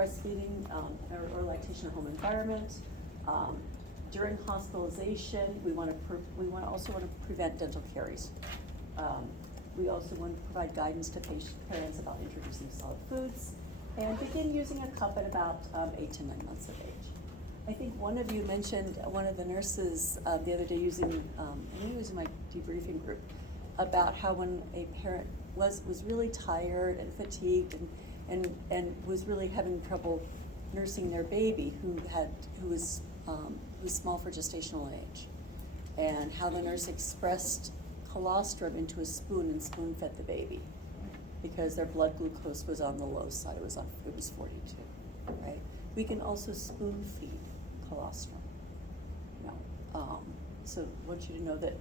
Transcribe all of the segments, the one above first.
breastfeeding or lactation home environment. During hospitalization, we also want to prevent dental caries. We also want to provide guidance to parents about introducing solid foods and begin using a cup at about 8 to 9 months of age. I think one of you mentioned, one of the nurses the other day using, I think it was in my debriefing group, about how when a parent was really tired and fatigued and was really having trouble nursing their baby who was small for gestational age, and how the nurse expressed colostrum into a spoon and spoon fed the baby because their blood glucose was on the low side. It was 42, right? We can also spoon feed colostrum. So I want you to know that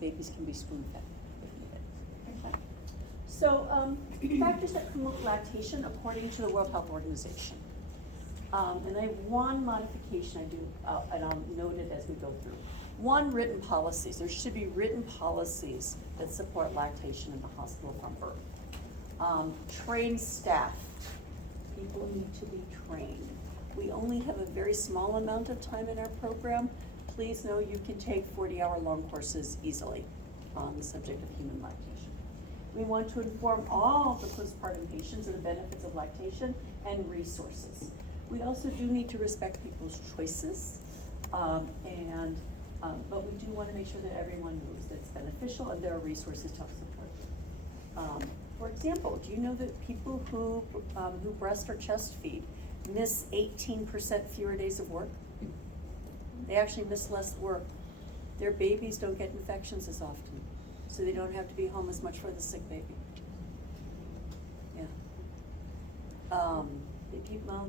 babies can be spoon fed if needed. Okay. So factors that promote lactation according to the World Health Organization. And I have one modification I do, and I'll note it as we go through. One, written policies. There should be written policies that support lactation in the hospital from birth. Trained staff. People need to be trained. We only have a very small amount of time in our program. Please know you can take 40-hour-long courses easily on the subject of human lactation. We want to inform all the postpartum patients of the benefits of lactation and resources. We also do need to respect people's choices, but we do want to make sure that everyone knows that it's beneficial and there are resources to help support them. For example, do you know that people who breast or chest feed miss 18% fewer days of work? They actually miss less work. Their babies don't get infections as often, so they don't have to be home as much for the sick baby. Yeah.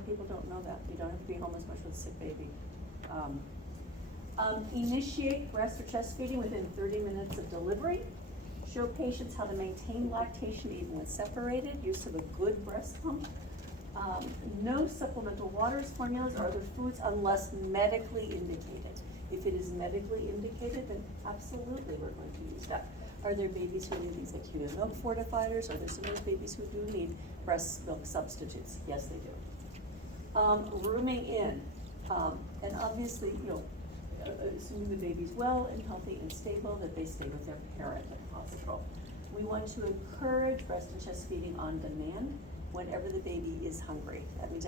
People don't know that. You don't have to be home as much for the sick baby. Initiate breast or chest feeding within 30 minutes of delivery. Show patients how to maintain lactation even when separated. Use of a good breast pump. No supplemental waters, formulas, or other foods unless medically indicated. If it is medically indicated, then absolutely we're going to use that. Are there babies who need these like human milk fortifiers? Are there some of those babies who do need breast milk substitutes? Yes, they do. Rooming in, and obviously, assuming the baby's well and healthy and stable, that they stay with their parent at the hospital. We want to encourage breast and chest feeding on demand whenever the baby is hungry. That means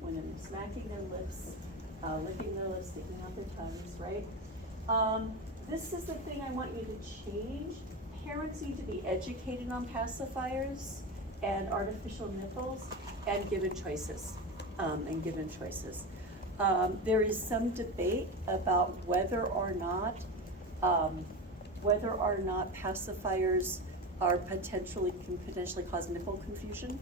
when they're smacking their lips, licking their lips, sticking out their tongues, right? This is the thing I want you to change. Parents need to be educated on pacifiers and artificial nipples and given choices. There is some debate about whether or not pacifiers can potentially cause nipple confusion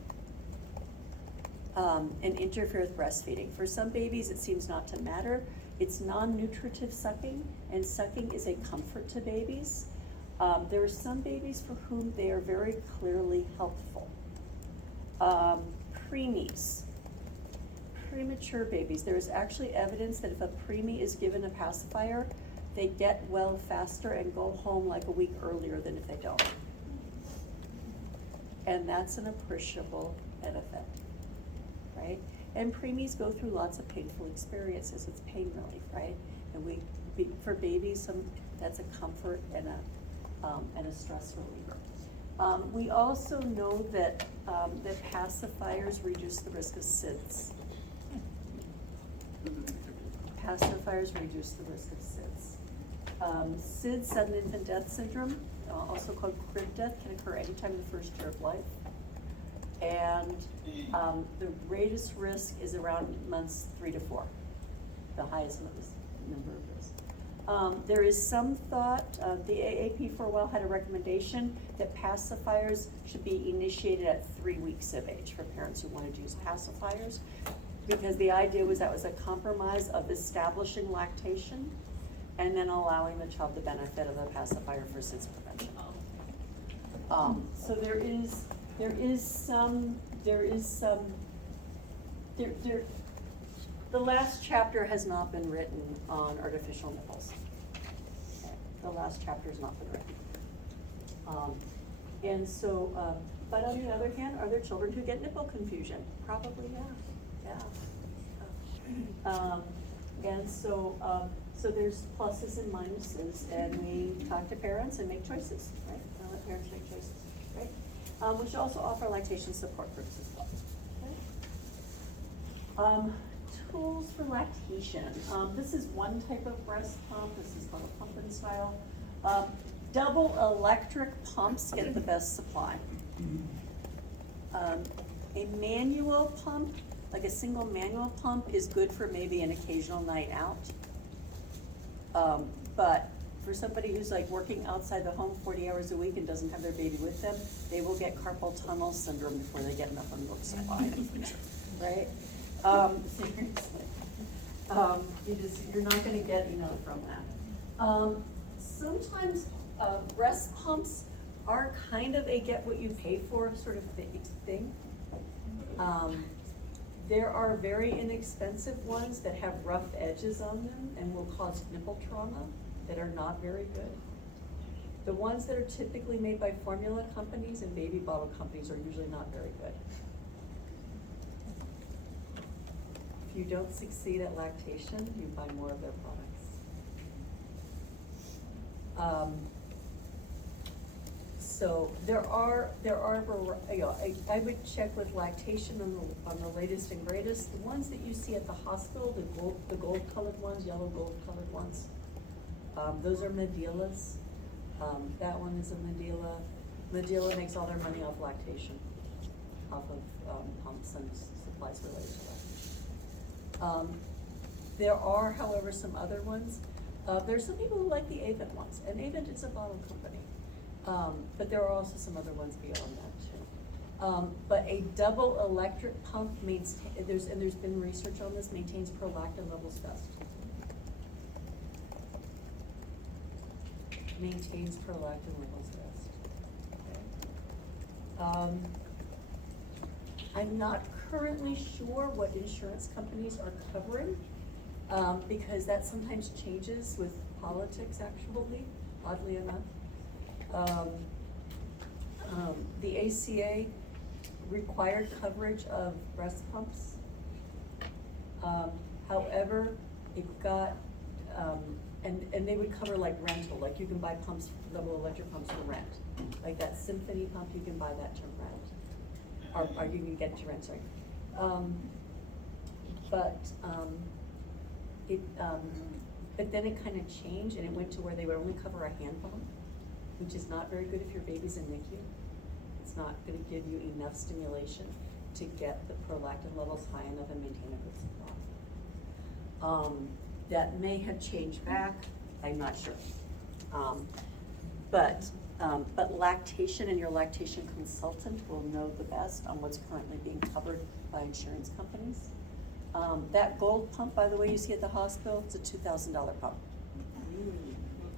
and interfere with breastfeeding. For some babies, it seems not to matter. It's non-nutritive sucking, and sucking is a comfort to babies. There are some babies for whom they are very clearly helpful. Preemies, premature babies. There is actually evidence that if a preemie is given a pacifier, they get well faster and go home like a week earlier than if they don't. And that's an appreciable benefit, right? And preemies go through lots of painful experiences. It's pain relief, right? And for babies, that's a comfort and a stress reliever. We also know that pacifiers reduce the risk of SIDS. Pacifiers reduce the risk of SIDS. SIDS, sudden infant death syndrome, also called crib death, can occur anytime in the first year of life. And the greatest risk is around months 3 to 4, the highest number of risks. There is some thought, the AAP for a while had a recommendation that pacifiers should be initiated at 3 weeks of age for parents who wanted to use pacifiers, because the idea was that was a compromise of establishing lactation and then allowing the child the benefit of a pacifier for SIDS prevention. So the last chapter has not been written on artificial nipples. Okay. The last chapter has not been written. And so But on the other hand, are there children who get nipple confusion? Probably, yeah. And so, so there's pluses and minuses, and we talk to parents and make choices, right? And let parents make choices, right? We should also offer lactation support groups as well. Okay? Tools for lactation. This is one type of breast pump. This is called a pump and style. Double electric pumps get the best supply. A manual pump, like a single manual pump, is good for maybe an occasional night out. But for somebody who's like working outside the home 40 hours a week and doesn't have their baby with them, they will get carpal tunnel syndrome before they get enough milk supply, right? Seriously. You're not gonna get enough from that. Sometimes breast pumps are kind of a get what you pay for sort of thing. There are very inexpensive ones that have rough edges on them and will cause nipple trauma that are not very good. The ones that are typically made by formula companies and baby bottle companies are usually not very good. If you don't succeed at lactation, you buy more of their products. So there are, I would check with lactation on the latest and greatest. The ones that you see at the hospital, the gold colored ones, yellow gold colored ones, those are Medilas. That one is a Medila. Medila makes all their money off lactation, off of pumps and supplies related to that. There are, however, some other ones. There's some people who like the Avent ones, and Avent is a bottle company. But there are also some other ones beyond that too. But a double electric pump there's been research on this, maintains prolactin levels best. Maintains prolactin levels best. Okay. I'm not currently sure what insurance companies are covering, because that sometimes changes with politics actually, oddly enough. The ACA required coverage of breast pumps. However, it got, and they would cover like rental, like you can buy pumps, double electric pumps for rent. Like that Symphony pump, you can buy that to rent, or you can get it to rent, sorry. But then it kind of changed and it went to where they would only cover a hand pump, which is not very good if your baby's in NICU. It's not gonna give you enough stimulation to get the prolactin levels high enough and maintain a good supply. That may have changed back, I'm not sure. But lactation and your lactation consultant will know the best on what's currently being covered by insurance companies. That gold pump, by the way, you see at the hospital, it's a $2,000 pump.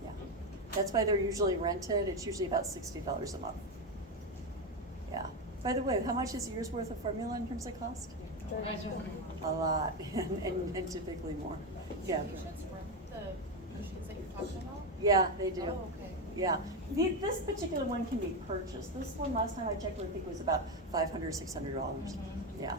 Yeah, that's why they're usually rented. It's usually about $60 a month. Yeah. By the way, how much is a year's worth of formula in terms of cost? A lot, and typically more. Yeah. The machines that you're talking about? Yeah, they do. Oh, okay. Yeah. This particular one can be purchased. This one, last time I checked, I think it was about $500, $600. Yeah.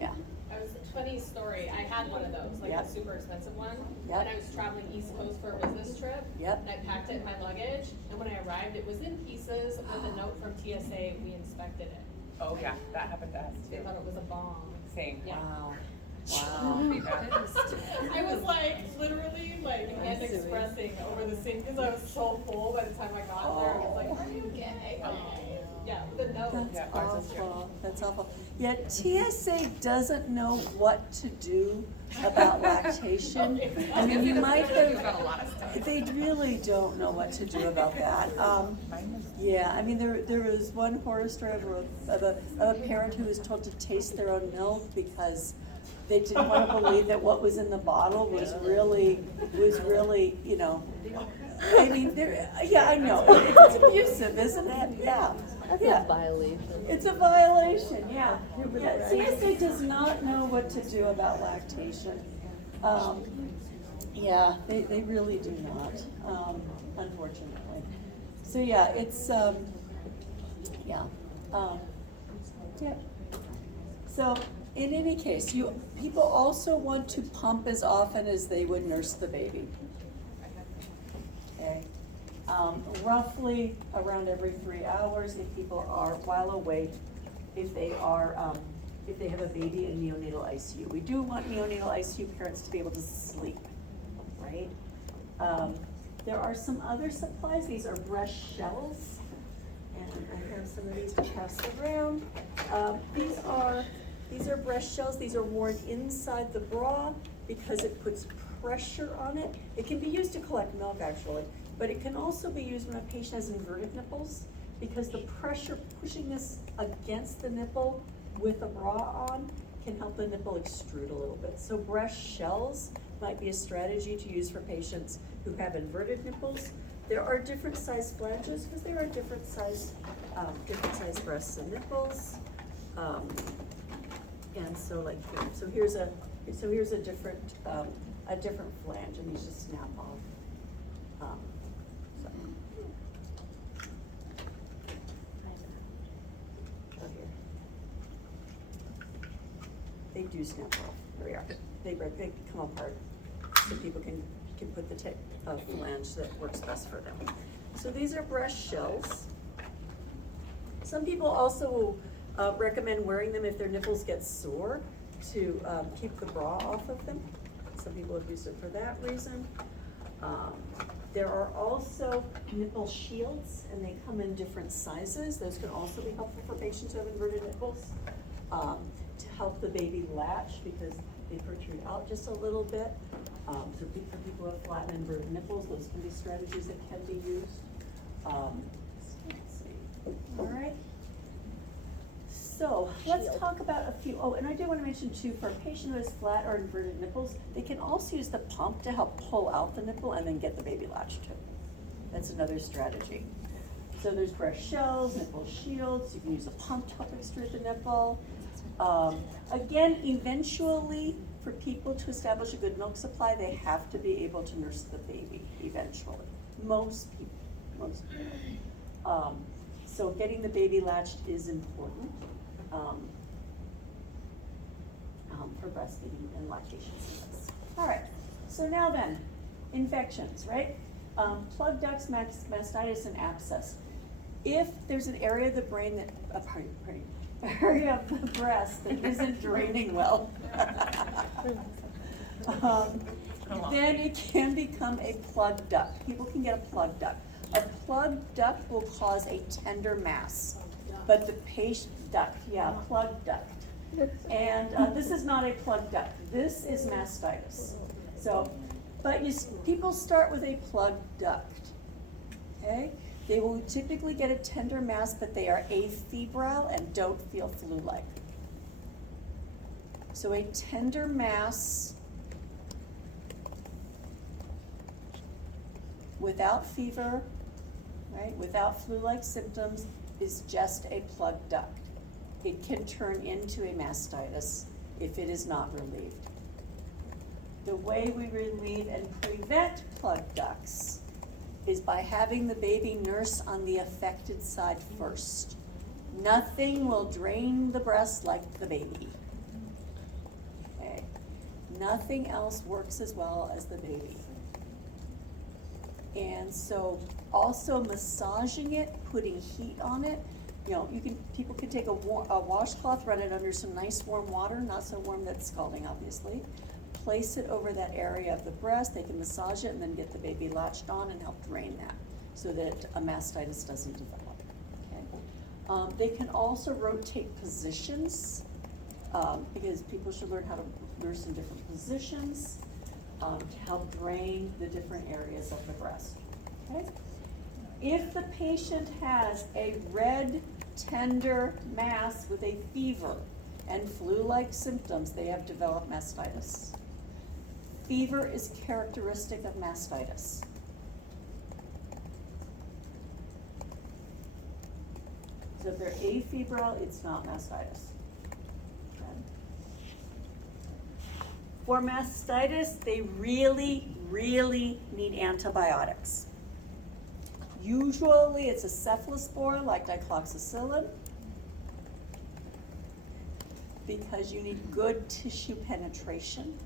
Yeah. I was, funny story, I had one of those, like Yep. a super expensive one. Yep. And I was traveling East Coast for a business trip. Yep. And I packed it in my luggage, and when I arrived, it was in pieces with a note from TSA, we inspected it. Oh yeah, that happened to us They too. thought it was a bomb. Same. Yeah. Wow. I was like, literally, like, hand expressing over the sink, because I was so full by the time I got there, I was like, are you gay? Yeah, the note. That's Yeah, ours is awful. That's awful. Yet TSA doesn't know what to do about lactation. I mean, you might About a have, lot of stuff. they really don't know what to do about that. Yeah, I mean, there was one horror story of a parent who was told to taste their own milk because they didn't want to believe that what was in the bottle was really, you know. I mean, yeah, I know. It's abusive, isn't it? Yeah. Yeah. It's a violation, yeah. Yeah, CSA does not know what to do about lactation. Yeah, they really do not, unfortunately. So yeah, it's, yeah. Yeah. So, in any case, people also want to pump as often as they would nurse the baby. Okay? Roughly around every 3 hours if people are while awake, if they have a baby in neonatal ICU. We do want neonatal ICU parents to be able to sleep, right? There are some other supplies. These are breast shells. And I have some of these to pass around. These are breast shells. These are worn inside the bra because it puts pressure on it. It can be used to collect milk actually, but it can also be used when a patient has inverted nipples because the pressure pushing this against the nipple with a bra on can help the nipple extrude a little bit. So breast shells might be a strategy to use for patients who have inverted nipples. There are different size flanges because there are different size breasts and nipples. And so like here, so here's a different flange, and these just snap off. So. Oh, here. They do snap off. There we are. They come apart, so people can put the type of flange that works best for them. So these are breast shells. Some people also recommend wearing them if their nipples get sore to keep the bra off of them. Some people have used it for that reason. There are also nipple shields, and they come in different sizes. Those can also be helpful for patients who have inverted nipples to help the baby latch because they protrude out just a little bit. So for people who have flat and inverted nipples, those can be strategies that can be used. Let's see. All right. So let's talk about a few. Oh, and I do want to mention too, for a patient who has flat or inverted nipples, they can also use the pump to help pull out the nipple and then get the baby latched too. That's another strategy. So there's breast shells, nipple shields. You can use a pump to help extrude the nipple. Again, eventually, for people to establish a good milk supply, they have to be able to nurse the baby eventually. Most people. So getting the baby latched is important for breastfeeding and lactation symptoms. All right, so now then, infections, right? Plug ducts, mastitis, and abscess. If there's an area of the brain that, area of the breast that isn't draining well, then it can become a plug duct. People can get a plug duct. A plug duct will cause a tender mass, but the patient plug duct. And this is not a plug duct. This is mastitis. So, but people start with a plug duct. Okay, they will typically get a tender mass, but they are afebrile and don't feel flu-like. So a tender mass without fever, right, without flu-like symptoms is just a plug duct. It can turn into a mastitis if it is not relieved. The way we relieve and prevent plug ducts is by having the baby nurse on the affected side first. Nothing will drain the breast like the baby. Okay. Nothing else works as well as the baby. And so also massaging it, putting heat on it, people can take a washcloth, run it under some nice warm water, not so warm that it's scalding obviously. Place it over that area of the breast, they can massage it and then get the baby latched on and help drain that so that a mastitis doesn't develop. Okay? They can also rotate positions because people should learn how to nurse in different positions to help drain the different areas of the breast. Okay? If the patient has a red, tender mass with a fever and flu-like symptoms, they have developed mastitis. Fever is characteristic of mastitis. So if they're afebrile, it's not mastitis. Okay. For mastitis, they really, really need antibiotics. Usually it's a cephalospore like dicloxacillin, because you need good tissue penetration.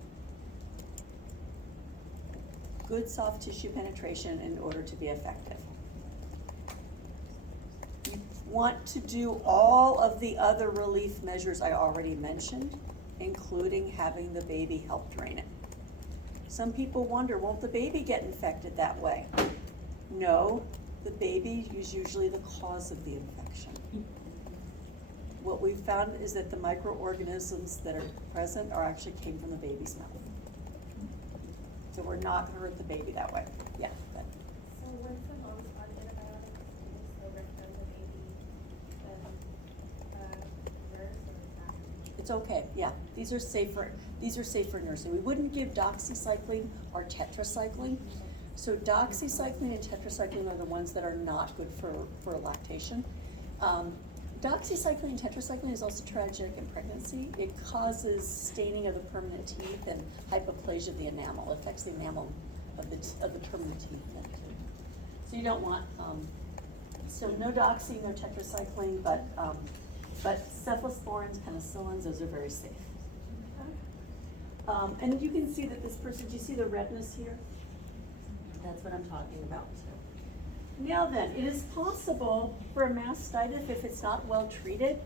Good soft tissue penetration in order to be effective. You want to do all of the other relief measures I already mentioned, including having the baby help drain it. Some people wonder, won't the baby get infected that way? No, the baby is usually the cause of the infection. What we've found is that the microorganisms that are present actually came from the baby's mouth. So we're not gonna hurt the baby that way. Yeah, but So once the mom's on antibiotics, do you still recommend the baby nurse or is that? it's okay, yeah. These are safer nursing. We wouldn't give doxycycline or tetracycline. So doxycycline and tetracycline are the ones that are not good for lactation. Doxycycline and tetracycline is also tragic in pregnancy. It causes staining of the permanent teeth and hypoplasia of the enamel. It affects the enamel of the permanent teeth. So you don't want, so no doxy, no tetracycline, but cephalosporins, penicillins, those are very safe. And you can see that this person, do you see the redness here? That's what I'm talking about. Now then, it is possible for a mastitis, if it's not well treated,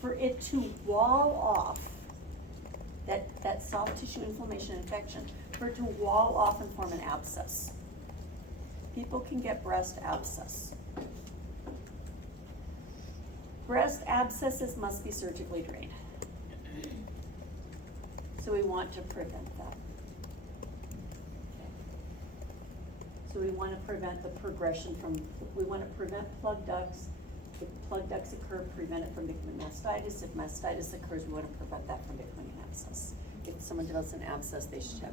for it to wall off, that soft tissue inflammation infection, for it to wall off and form an abscess. People can get breast abscess. Breast abscesses must be surgically drained. So we want to prevent that. So we want to prevent the progression we want to prevent plug ducts. If plug ducts occur, prevent it from becoming mastitis. If mastitis occurs, we want to prevent that from becoming an abscess. If someone develops an abscess, they should have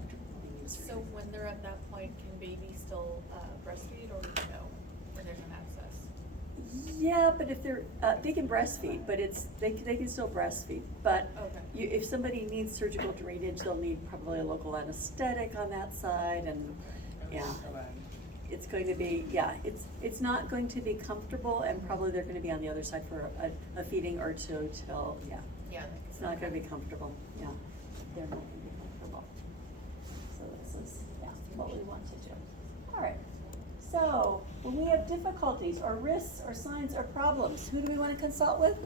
surgery. So when they're at that point, can babies still breastfeed or no, when there's an abscess? Yeah, but if they can breastfeed, but they can still breastfeed. But Okay. if somebody needs surgical drainage, they'll need probably a local anesthetic on that side, and yeah. It's going to be, it's not going to be comfortable, and probably they're gonna be on the other side for a feeding or two till, Yeah. it's not gonna be comfortable, they're not gonna be comfortable. So this is, what we want to do. All right, so when we have difficulties or risks or signs or problems, who do we wanna consult with?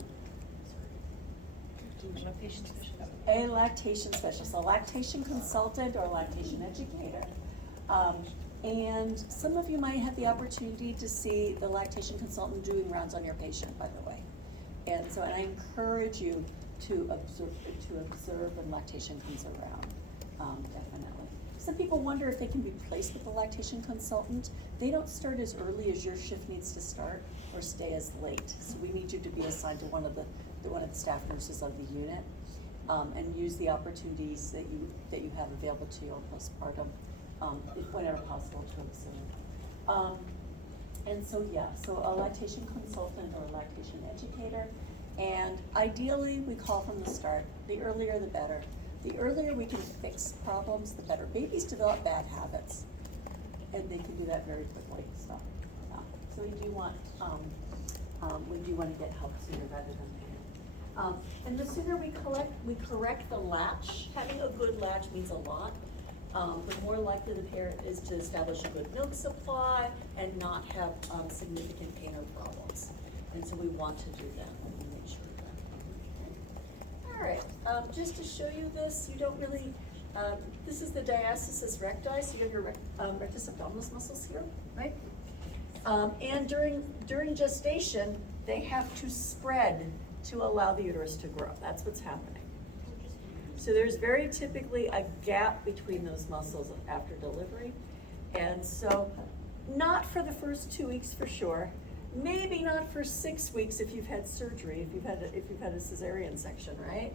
A lactation specialist, a lactation consultant or a lactation educator. And some of you might have the opportunity to see the lactation consultant doing rounds on your patient, by the way. And I encourage you to observe when lactation comes around, definitely. Some people wonder if they can be placed with a lactation consultant. They don't start as early as your shift needs to start or stay as late. So we need you to be assigned to one of the staff nurses of the unit, and use the opportunities that you have available to you on postpartum. If whenever possible to observe. And so a lactation consultant or a lactation educator. And ideally, we call from the start. The earlier, the better. The earlier we can fix problems, the better. Babies develop bad habits, and they can do that very quickly. So we do want to get help sooner rather than later. And the sooner we correct the latch. Having a good latch means a lot. The more likely the parent is to establish a good milk supply and not have significant pain or problems. And so we want to do that and make sure of that. All right, just to show you this, you don't really, this is the diastasis recti, so you have your rectus abdominis muscles here, right? And during gestation, they have to spread to allow the uterus to grow. That's what's happening. So there's very typically a gap between those muscles after delivery. And so not for the first 2 weeks for sure, maybe not for 6 weeks if you've had surgery, if you've had a cesarean section, right?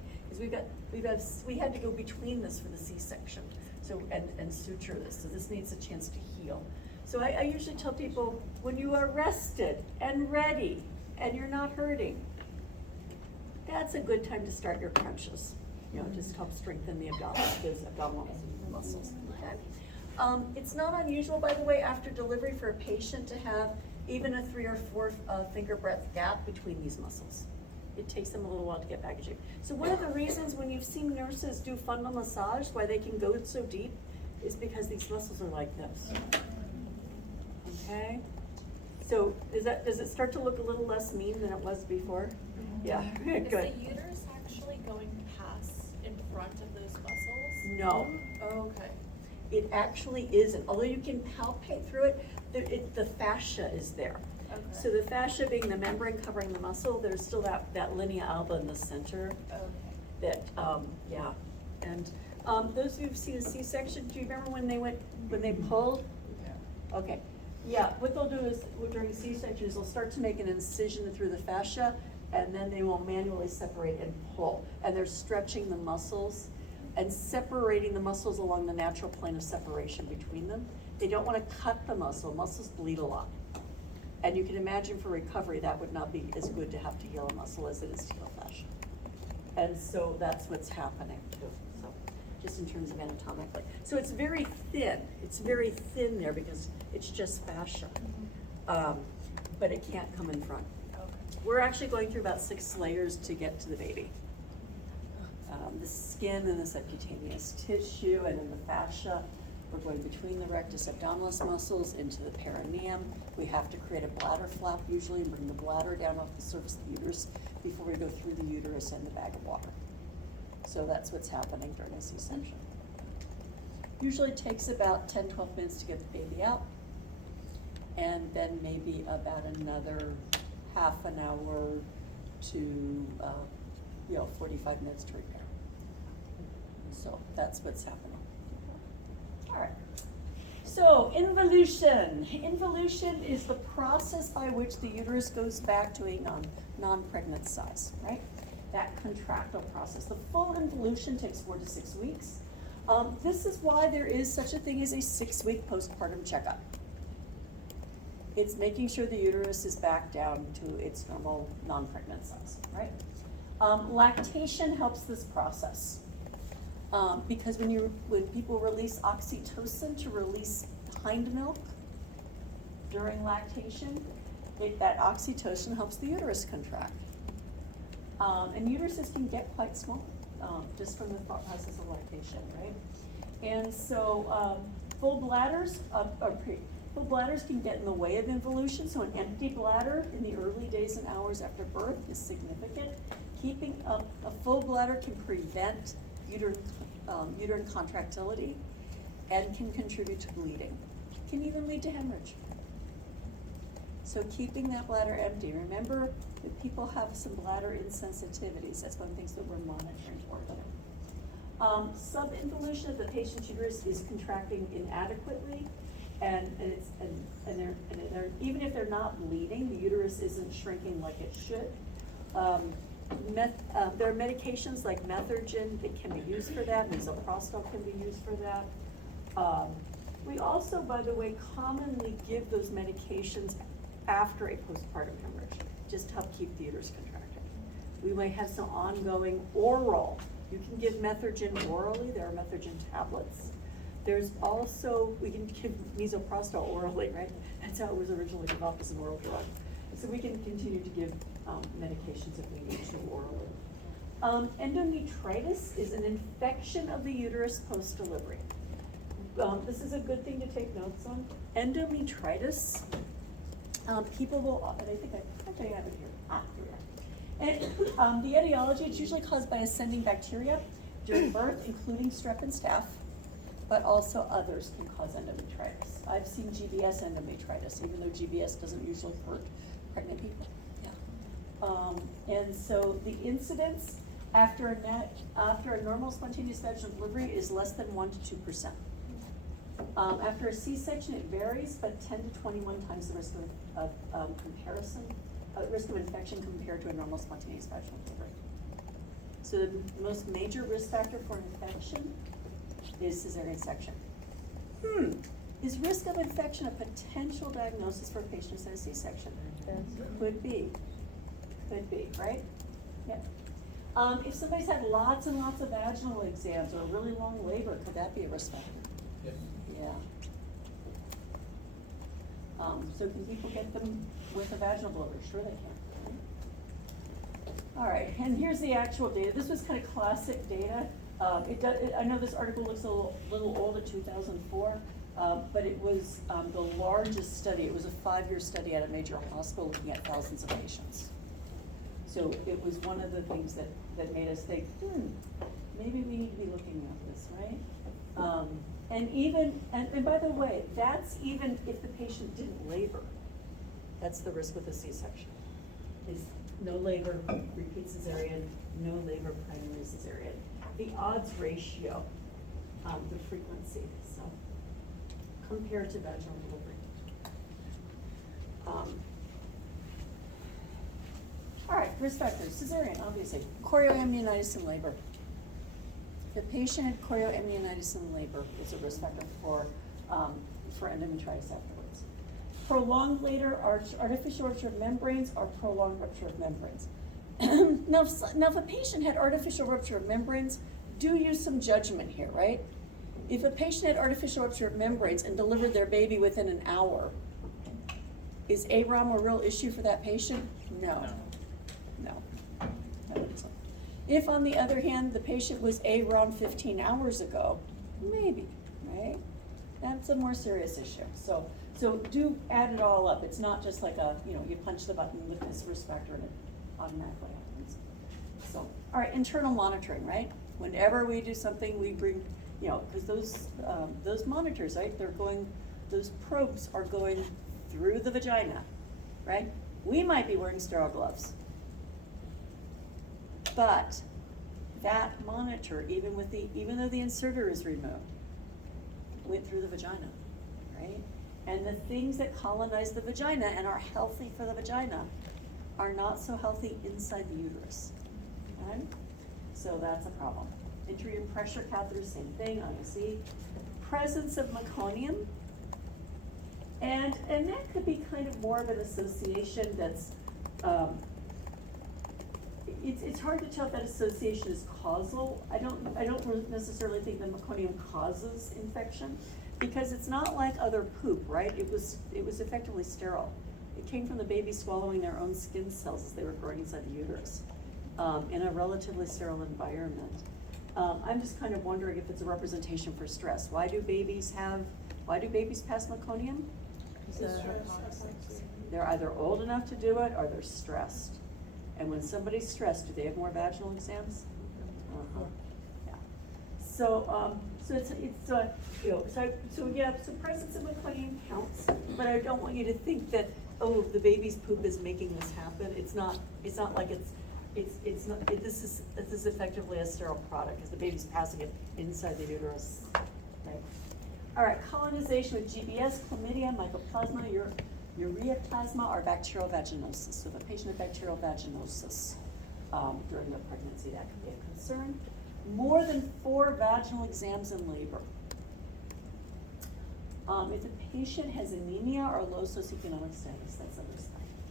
Because we had to go between this for the C-section. So and suture this. So this needs a chance to heal. So I usually tell people, when you are rested and ready and you're not hurting, that's a good time to start your crunches. Just help strengthen the abdominal muscles, okay? It's not unusual, by the way, after delivery for a patient to have even a 3 or 4 finger breadth gap between these muscles. it takes them a little while to get back in shape. So one of the reasons when you've seen nurses do fundal massage, why they can go so deep, is because these muscles are like this. Okay? So does it start to look a little less mean than it was before? Yeah, Is good. the uterus actually going past in front of those muscles? No, Oh, okay. it actually isn't. Although you can palpate through it, the fascia is there. Okay. So the fascia being the membrane covering the muscle, there's still that linea alba in the center Okay. that, yeah. And those of you who've seen a C-section, do you remember when they pulled? Yeah. Okay, yeah, what they'll do is, during C-section, is they'll start to make an incision through the fascia, and then they will manually separate and pull. And they're stretching the muscles and separating the muscles along the natural plane of separation between them. They don't wanna cut the muscle, muscles bleed a lot. And you can imagine for recovery, that would not be as good to have to heal a muscle as it is to heal fascia. And so that's what's happening too, so, just in terms of anatomically. So it's very thin there because it's just fascia. But it can't come in front. We're actually going through about 6 layers to get to the baby. The skin and the subcutaneous tissue and then the fascia. We're going between the rectus abdominis muscles into the perineum. We have to create a bladder flap usually and bring the bladder down off the surface of the uterus before we go through the uterus and the bag of water. So that's what's happening during a C-section. Usually it takes about 10-12 minutes to get the baby out, and then maybe about another half an hour to 45 minutes to repair. So that's what's happening. All right. So involution. Involution is the process by which the uterus goes back to a non-pregnant size, right? That contractile process. The full involution takes 4 to 6 weeks. This is why there is such a thing as a 6-week postpartum checkup. It's making sure the uterus is back down to its normal non-pregnant size, right? Lactation helps this process. Because when people release oxytocin to release hind milk during lactation, that oxytocin helps the uterus contract. And uteruses can get quite small, just from the thought process of lactation, right? And so full bladders can get in the way of involution, so an empty bladder in the early days and hours after birth is significant. Keeping a full bladder can prevent uterine contractility and can contribute to bleeding. Can even lead to hemorrhage. So keeping that bladder empty. Remember that people have some bladder insensitivities. That's one of the things that we're monitoring for them. Subinvolution of the patient's uterus is contracting inadequately, and they're, even if they're not bleeding, the uterus isn't shrinking like it should. There are medications like Methergin that can be used for that. Misoprostol can be used for that. We also, by the way, commonly give those medications after a postpartum hemorrhage, just to help keep the uterus contracted. We may have some ongoing oral. You can give Methergin orally. There are Methergin tablets. There's also, we can give misoprostol orally, right? That's how it was originally developed as an oral drug. So we can continue to give medications if we need to orally. Endometritis is an infection of the uterus post-delivery. This is a good thing to take notes on. Endometritis, people will, and I think I have it here. Here we are. And the etiology, it's usually caused by ascending bacteria during birth, including strep and staph, but also others can cause endometritis. I've seen GBS endometritis, even though GBS doesn't usually hurt pregnant people. Yeah. And so the incidence after a normal spontaneous vaginal delivery is less than 1 to 2%. After a C-section, it varies, but 10 to 21 times the risk of risk of infection compared to a normal spontaneous vaginal delivery. So the most major risk factor for infection is cesarean section. Is risk of infection a potential diagnosis for patients in a C-section? Could be, right? Yeah. If somebody's had lots and lots of vaginal exams or a really long labor, could that be a risk factor? Yes. Yeah. So can people get them with a vaginal delivery? Sure they can. All right, and here's the actual data. This was kind of classic data. I know this article looks a little old, at 2004, but it was the largest study. It was a 5-year study at a major hospital looking at thousands of patients. So it was one of the things that made us think, maybe we need to be looking at this, right? And by the way, that's even if the patient didn't labor. That's the risk with a C-section, is no labor, repeat cesarean, no labor, primary cesarean. The odds ratio, the frequency, so compared to vaginal delivery. All right, risk factors, cesarean, obviously. Chorioamnionitis in labor. The patient had chorioamnionitis in labor is a risk factor for endometritis afterwards. Prolonged later artificial rupture of membranes or prolonged rupture of membranes. Now, if a patient had artificial rupture of membranes, do use some judgment here, right? If a patient had artificial rupture of membranes and delivered their baby within an hour, is AROM a real issue for that patient? No. I don't think so. If, on the other hand, the patient was AROM 15 hours ago, maybe, right? That's a more serious issue. So do add it all up. It's not just like you punch the button with this risk factor and it automatically happens. So, all right, internal monitoring, right? Whenever we do something, we bring, because those monitors, right? Those probes are going through the vagina, right? We might be wearing sterile gloves, but that monitor, even though the inserter is removed, went through the vagina, right? And the things that colonize the vagina and are healthy for the vagina are not so healthy inside the uterus, okay? So that's a problem. Intrauterine pressure catheters, same thing, obviously. Presence of meconium, and that could be kind of more of an association that's, it's hard to tell if that association is causal. I don't necessarily think that meconium causes infection, because it's not like other poop, right? It was effectively sterile. It came from the baby swallowing their own skin cells as they were growing inside the uterus, in a relatively sterile environment. I'm just kind of wondering if it's a representation for stress. Why do babies pass meconium? They're either old enough to do it or they're stressed. And when somebody's stressed, do they have more vaginal exams? Yeah. So presence of meconium counts, but I don't want you to think that, the baby's poop is making this happen. It's not like this is effectively a sterile product because the baby's passing it inside the uterus. Okay. All right, colonization with GBS, chlamydia, mycoplasma, ureaplasma, or bacterial vaginosis. So if a patient had bacterial vaginosis during their pregnancy, that could be a concern. More than 4 vaginal exams in labor. If a patient has anemia or low socioeconomic status, that's a risk factor.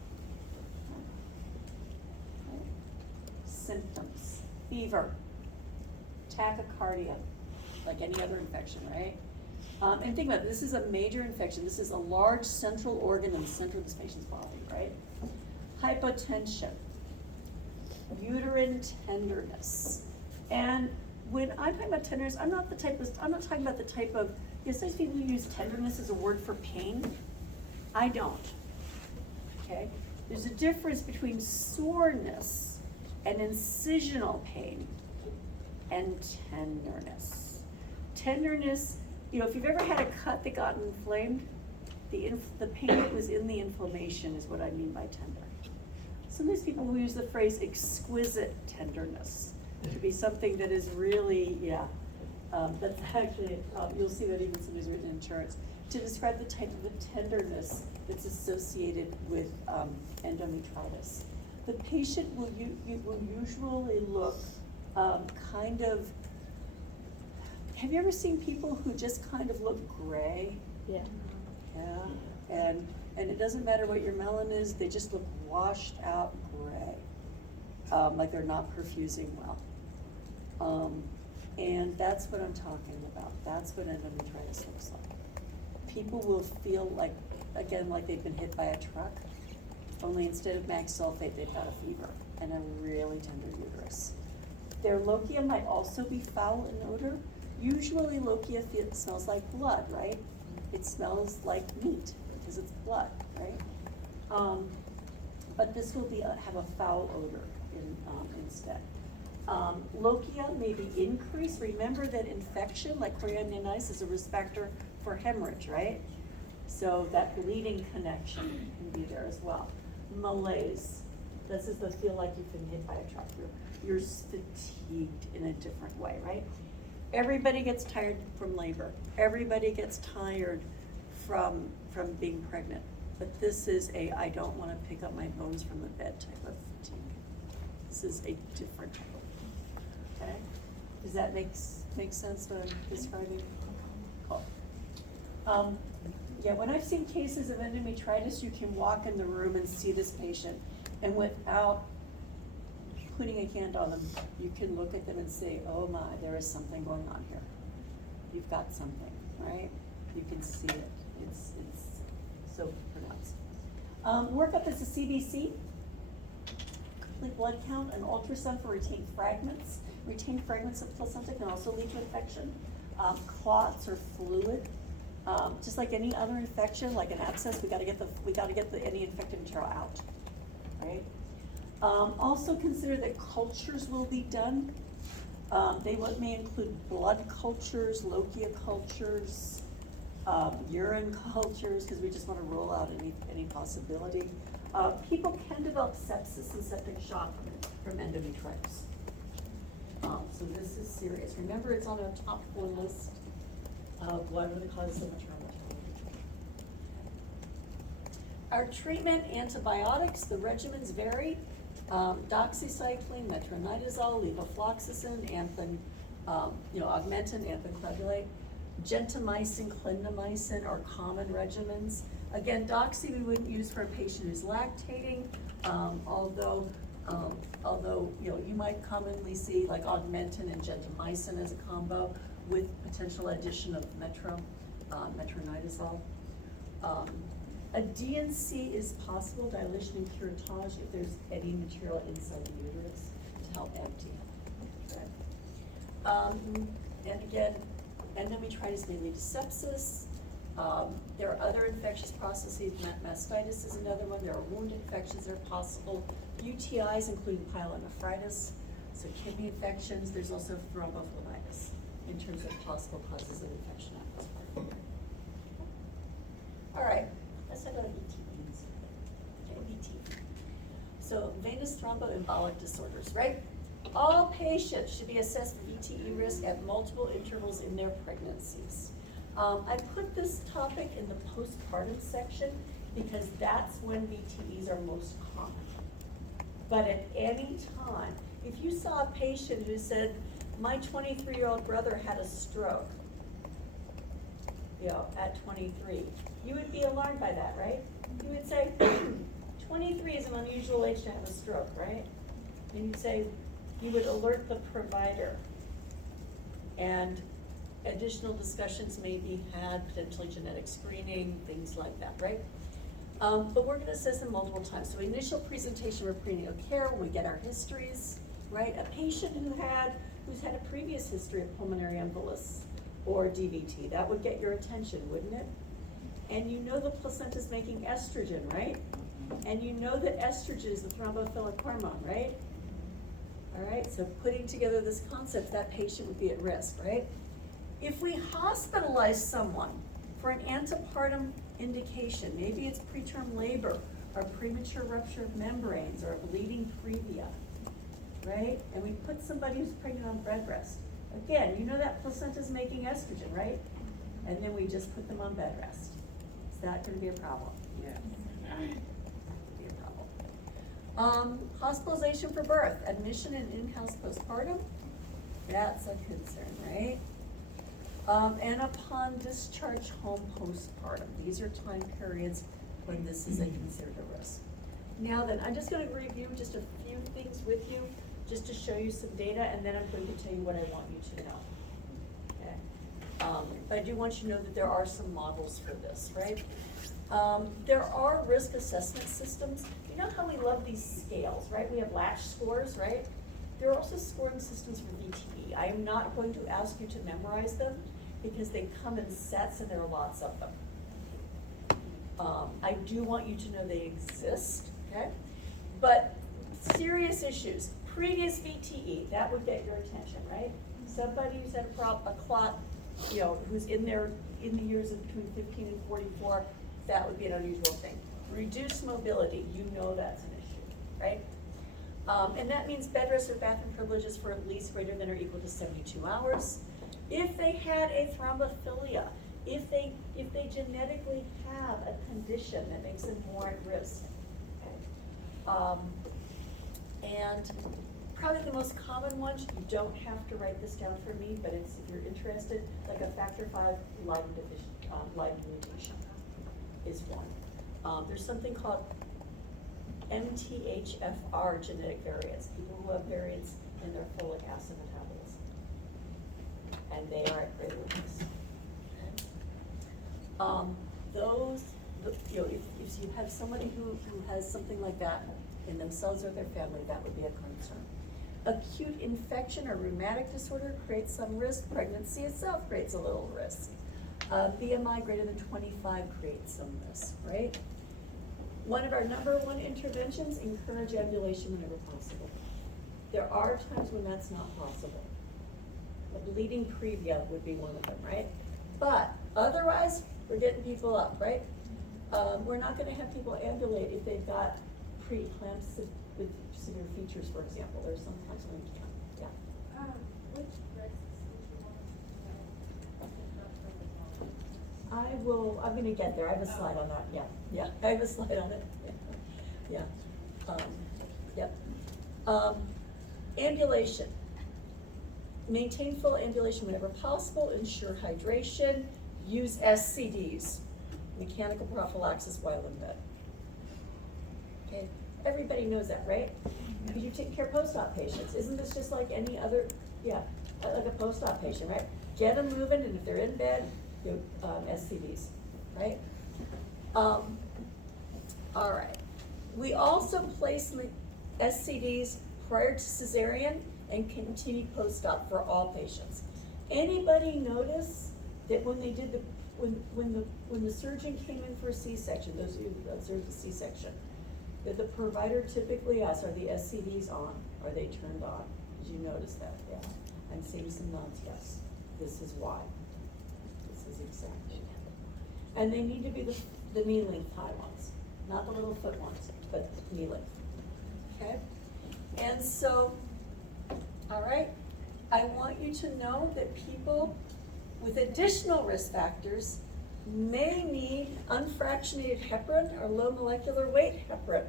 Okay. Symptoms: fever, tachycardia, like any other infection, right? And think about it, this is a major infection. This is a large central organ in the center of this patient's body, right? Hypotension, uterine tenderness. And when I'm talking about tenderness, I'm not talking about the type of, sometimes people use tenderness as a word for pain. I don't, okay? There's a difference between soreness and incisional pain and tenderness. Tenderness, if you've ever had a cut that got inflamed, the pain that was in the inflammation is what I mean by tender. Sometimes people will use the phrase exquisite tenderness to be something that is really, that's actually, you'll see that even somebody's written in charts, to describe the type of tenderness that's associated with endometritis. The patient will usually look kind of, have you ever seen people who just kind of look gray? Yeah. Yeah, and it doesn't matter what your melanin is, they just look washed out gray, like they're not perfusing well. And that's what I'm talking about. That's what endometritis looks like. People will feel like they've been hit by a truck, only instead of max sulfate, they've got a fever. and a really tender uterus. Their lochia might also be foul in odor. Usually lochia smells like blood, right? It smells like meat because it's blood, right? But this will have a foul odor instead. Lochia may be increased. Remember that infection, like chorioamnionitis, is a risk factor for hemorrhage, right? So that bleeding connection can be there as well. Malaise. This is the feel like you've been hit by a truck. You're fatigued in a different way, right? Everybody gets tired from labor. Everybody gets tired from being pregnant. But this is I don't want to pick up my bones from the bed type of fatigue. This is a different type of, okay? Does that make sense what I'm describing? Cool. Yeah, when I've seen cases of endometritis, you can walk in the room and see this patient, and without putting a hand on them, you can look at them and say, oh my, there is something going on here. You've got something, right? You can see it. It's so pronounced. Workup is a CBC, complete blood count, an ultrasound for retained fragments. Retained fragments of placenta can also lead to infection. Clots or fluid. Just like any other infection, like an abscess, we gotta get any infected material out, right? Also consider that cultures will be done. They may include blood cultures, lochia cultures, urine cultures, because we just want to rule out any possibility. People can develop sepsis and septic shock from endometritis. So this is serious. Remember, it's on a top 4 list of what are the causes of maternal mortality. Our treatment, antibiotics, the regimens vary. Doxycycline, metronidazole, levofloxacin, Augmentin, anthoclebulate. Gentamicin, clindamycin are common regimens. Again, doxy we wouldn't use for a patient who's lactating, although you might commonly see like Augmentin and gentamicin as a combo with potential addition of metronidazole. A DNC is possible, dilation and curettage, if there's any material inside the uterus to help empty. Okay. And again, endometritis may lead to sepsis. There are other infectious processes. Mastitis is another one. There are wound infections that are possible. UTIs, including pyelonephritis, so kidney infections. There's also thrombophlebitis in terms of possible causes of infection at this point. All right, let's talk about VTEs. Okay, VTE. So venous thromboembolic disorders, right? All patients should be assessed for VTE risk at multiple intervals in their pregnancies. I put this topic in the postpartum section because that's when VTEs are most common. But at any time, if you saw a patient who said, my 23-year-old brother had a stroke, at 23, you would be alarmed by that, right? You would say, 23 is an unusual age to have a stroke, right? And you'd say, you would alert the provider. And additional discussions may be had, potentially genetic screening, things like that, right? But we're gonna assess them multiple times. So initial presentation of prenatal care, when we get our histories, right? A patient who's had a previous history of pulmonary embolus or DVT, that would get your attention, wouldn't it? And you know the placenta's making estrogen, right? And you know that estrogen is the thrombophilic hormone, right? All right, so putting together this concept, that patient would be at risk, right? If we hospitalize someone for an antepartum indication, maybe it's preterm labor or premature rupture of membranes or bleeding previa, right? And we put somebody who's pregnant on bed rest. Again, you know that placenta's making estrogen, right? And then we just put them on bed rest. Is that gonna be a problem? Yes. Be a problem. Hospitalization for birth, admission and in-house postpartum, that's a concern, right? And upon discharge home postpartum, these are time periods when this is considered a risk. Now then, I'm just gonna review just a few things with you, just to show you some data, and then I'm going to tell you what I want you to know. Okay. But I do want you to know that there are some models for this, right? There are risk assessment systems. you know how we love these scales, right? We have latch scores, right? There are also scoring systems for VTE. I am not going to ask you to memorize them because they come in sets and there are lots of them. I do want you to know they exist, okay? But serious issues, previous VTE, that would get your attention, right? Somebody who's had a clot, you know, who's in the years of between 15 and 44, that would be an unusual thing. Reduced mobility, you know that's an issue, right? And that means bed rest or bathroom privileges for at least greater than or equal to 72 hours. If they had a thrombophilia, if they genetically have a condition that makes them more at risk. Okay. And probably the most common ones, you don't have to write this down for me, but it's, if you're interested, like a factor V Leiden mutation is one. There's something called MTHFR genetic variants, people who have variants in their folic acid metabolism. And they are at greater risk. You know, if you have somebody who has something like that in themselves or their family, that would be a concern. Acute infection or rheumatic disorder creates some risk. Pregnancy itself creates a little risk. BMI greater than 25 creates some risk, right? One of our #1 interventions, encourage ambulation whenever possible. There are times when that's not possible. A bleeding previa would be one of them, right? But otherwise, we're getting people up, right? We're not gonna have people ambulate if they've got preeclampsia with severe features, for example. There's sometimes when you can't, yeah. Which risks would you want to I'm gonna get there, I have a slide on that, yeah, I have a slide on it, yeah. Yep. Ambulation. Maintain full ambulation whenever possible, ensure hydration, use SCDs, mechanical prophylaxis while in bed. Okay, everybody knows that, right? Because you take care of post-op patients, isn't this just like any other, like a post-op patient, right? Get them moving, and if they're in bed, do SCDs, right? All right. We also place SCDs prior to cesarean and continue post-op for all patients. Anybody notice that when they did when the surgeon came in for a C-section, those of you who observed the C-section, that the provider typically asks, are the SCDs on? Are they turned on? Did you notice that? Yeah. I'm seeing some nods, yes. This is why. This is exactly. And they need to be the knee length high ones, not the little foot ones, but knee length. Okay? And so, all right, I want you to know that people with additional risk factors may need unfractionated heparin or low molecular weight heparin.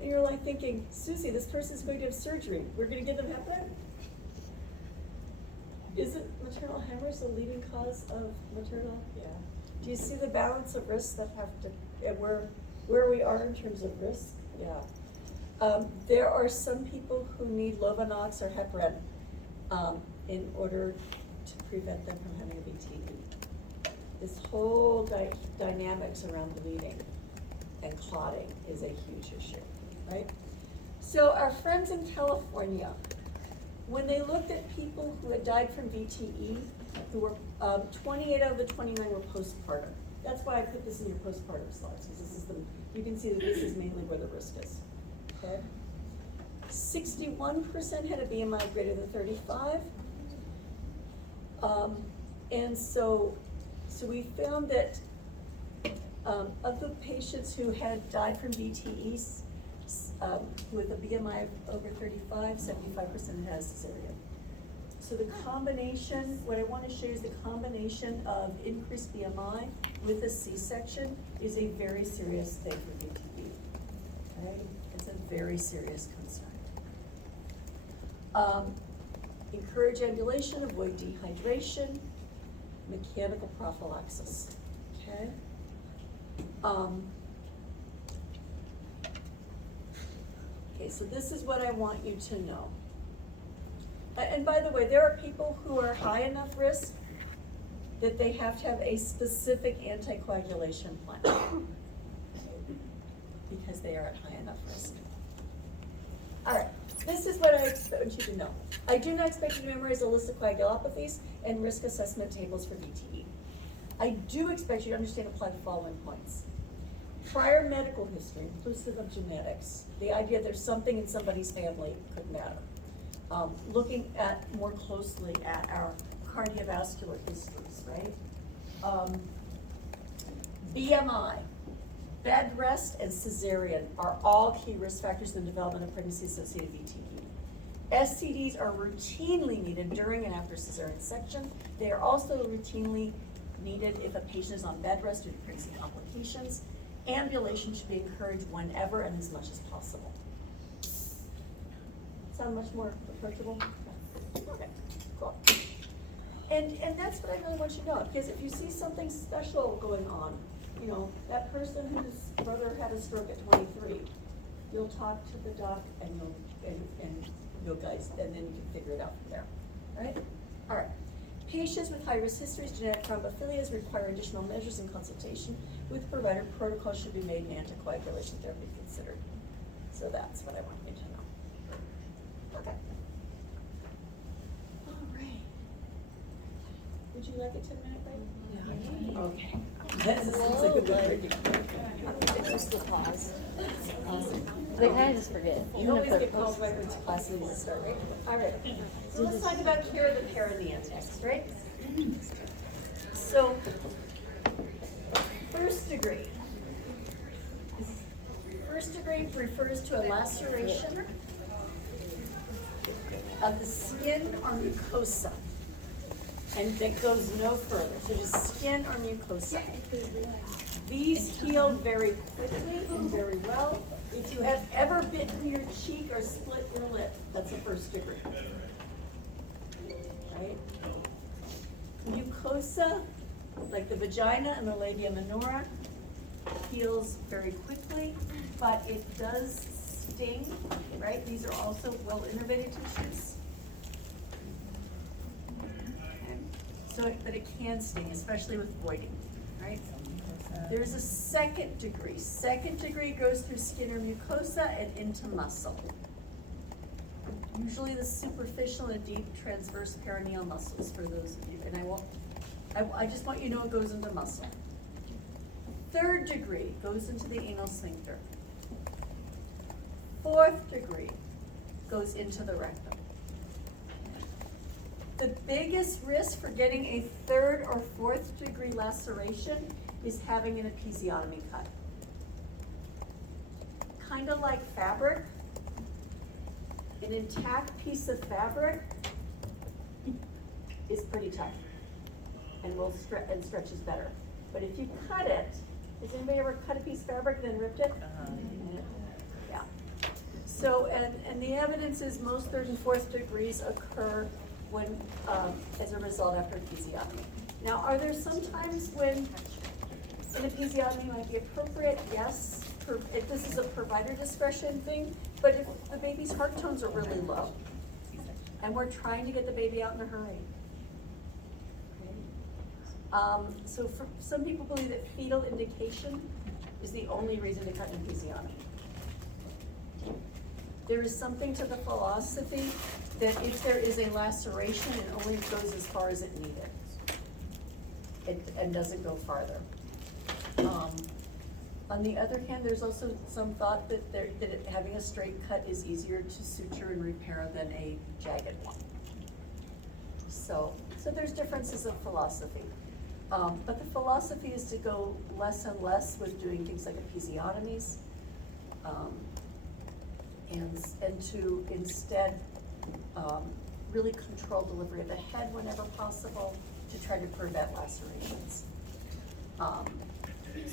And you're like thinking, Susie, this person's going to have surgery. We're going to give them heparin? Isn't maternal hemorrhage the leading cause of maternal? Yeah. Do you see the balance of risks that have to, where we are in terms of risk? Yeah. There are some people who need Lovenox or heparin in order to prevent them from having a VTE. This whole dynamics around bleeding and clotting is a huge issue, right? So our friends in California, when they looked at people who had died from VTE, who were 28 out of the 29 were postpartum. That's why I put this in your postpartum slides, because this is you can see that this is mainly where the risk is. Okay. 61% had a BMI greater than 35. And so we found that of the patients who had died from VTEs with a BMI of over 35, 75% had a cesarean. So the combination, what I want to show you is the combination of increased BMI with a C-section is a very serious thing for VTE. Okay? It's a very serious concern. Encourage ambulation, avoid dehydration, mechanical prophylaxis. Okay? Okay, so this is what I want you to know. And by the way, there are people who are high enough risk that they have to have a specific anticoagulation plan. because they are at high enough risk. All right, this is what I expect you to know. I do not expect you to memorize a list of coagulopathies and risk assessment tables for VTE. I do expect you to understand and apply the following points. Prior medical history, inclusive of genetics, the idea there's something in somebody's family could matter. Looking at more closely at our cardiovascular histories, right? BMI, bed rest, and cesarean are all key risk factors in the development of pregnancy-associated VTE. STDs are routinely needed during and after cesarean section. They are also routinely needed if a patient is on bed rest due to pregnancy complications. Ambulation should be encouraged whenever and as much as possible. Sound much more approachable? Okay, cool. And that's what I really want you to know, because if you see something special going on, you know, that person whose brother had a stroke at 23, you'll talk to the doc and you'll guys, and then you can figure it out from there, right? All right. Patients with high-risk histories, genetic thrombophilias require additional measures and consultation with provider. Protocols should be made and anticoagulation therapy considered. So that's what I want you to know. Okay. All right. Would you like a 10-minute break? Yeah. Okay. This is a good break. Just the pause. They kind of just forget. You always get called right when class needs to start, right? All right. So let's talk about care of the perineum next, right? So, first degree. First degree refers to a laceration of the skin or mucosa. And that goes no further, so just skin or mucosa. These heal very quickly and very well. If you have ever bitten your cheek or split your lip, that's a first degree. Right? Mucosa, like the vagina and the labia minora, heals very quickly, but it does sting, right? These are also well innervated tissues. Okay. So, but it can sting, especially with voiding, right? There's a second degree. Second degree goes through skin or mucosa and into muscle. Usually the superficial and deep transverse perineal muscles for those of you, and I just want you to know it goes into muscle. Third degree goes into the anal sphincter. Fourth degree goes into the rectum. The biggest risk for getting a third or fourth degree laceration is having an episiotomy cut. Kind of like fabric. An intact piece of fabric is pretty tough and will stretches better. But if you cut it, has anybody ever cut a piece of fabric and then ripped it? Yeah. So, and the evidence is most third and fourth degrees occur when, as a result after episiotomy. Now, are there some times when an episiotomy might be appropriate? Yes. If this is a provider discretion thing, but if the baby's heart tones are really low, and we're trying to get the baby out in a hurry. So for some people believe that fetal indication is the only reason to cut an episiotomy. There is something to the philosophy that if there is a laceration, it only goes as far as it needed. And doesn't go farther. On the other hand, there's also some thought that having a straight cut is easier to suture and repair than a jagged one. So there's differences of philosophy. But the philosophy is to go less and less with doing things like episiotomies, and to instead really control delivery of the head whenever possible to try to prevent lacerations.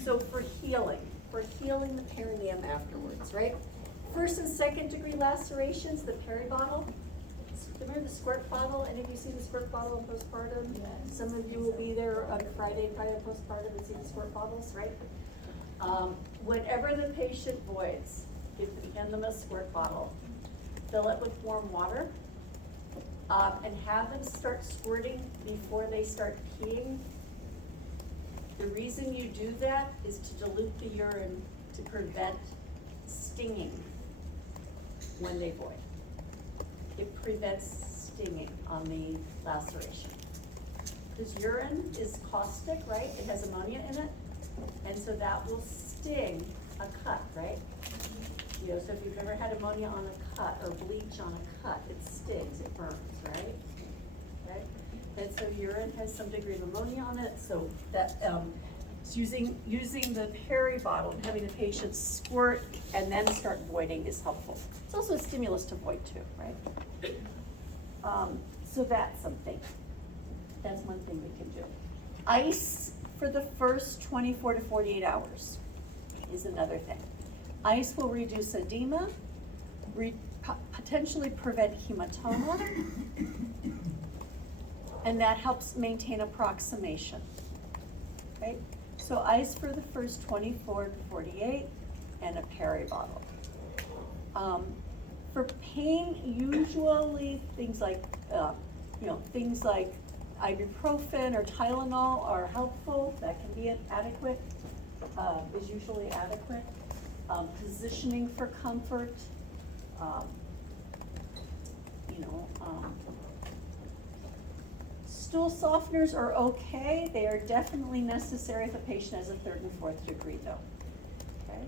So for healing the perineum afterwards, right? First and second degree lacerations, the peri bottle. Remember the squirt bottle? Any of you see the squirt bottle in postpartum? Yes. Some of you will be there on Friday prior to postpartum and see the squirt bottles, right? Whenever the patient voids, hand them a squirt bottle, fill it with warm water, and have them start squirting before they start peeing. The reason you do that is to dilute the urine to prevent stinging when they void. It prevents stinging on the laceration. Because urine is caustic, right? It has ammonia in it, and so that will sting a cut, right? You know, so if you've ever had ammonia on a cut or bleach on a cut, it stings, it burns, right? Right? And so urine has some degree of ammonia on it, so that, it's using the Perry bottle and having the patient squirt and then start voiding is helpful. It's also a stimulus to void too, right? So that's something. That's one thing we can do. Ice for the first 24 to 48 hours is another thing. Ice will reduce edema, potentially prevent hematoma, and that helps maintain approximation, right? So ice for the first 24 to 48 and a Perry bottle. For pain, usually things like, things like ibuprofen or Tylenol are helpful. That can be adequate, is usually adequate. Positioning for comfort, stool softeners are okay. They are definitely necessary if a patient has a 3rd and 4th degree though, okay?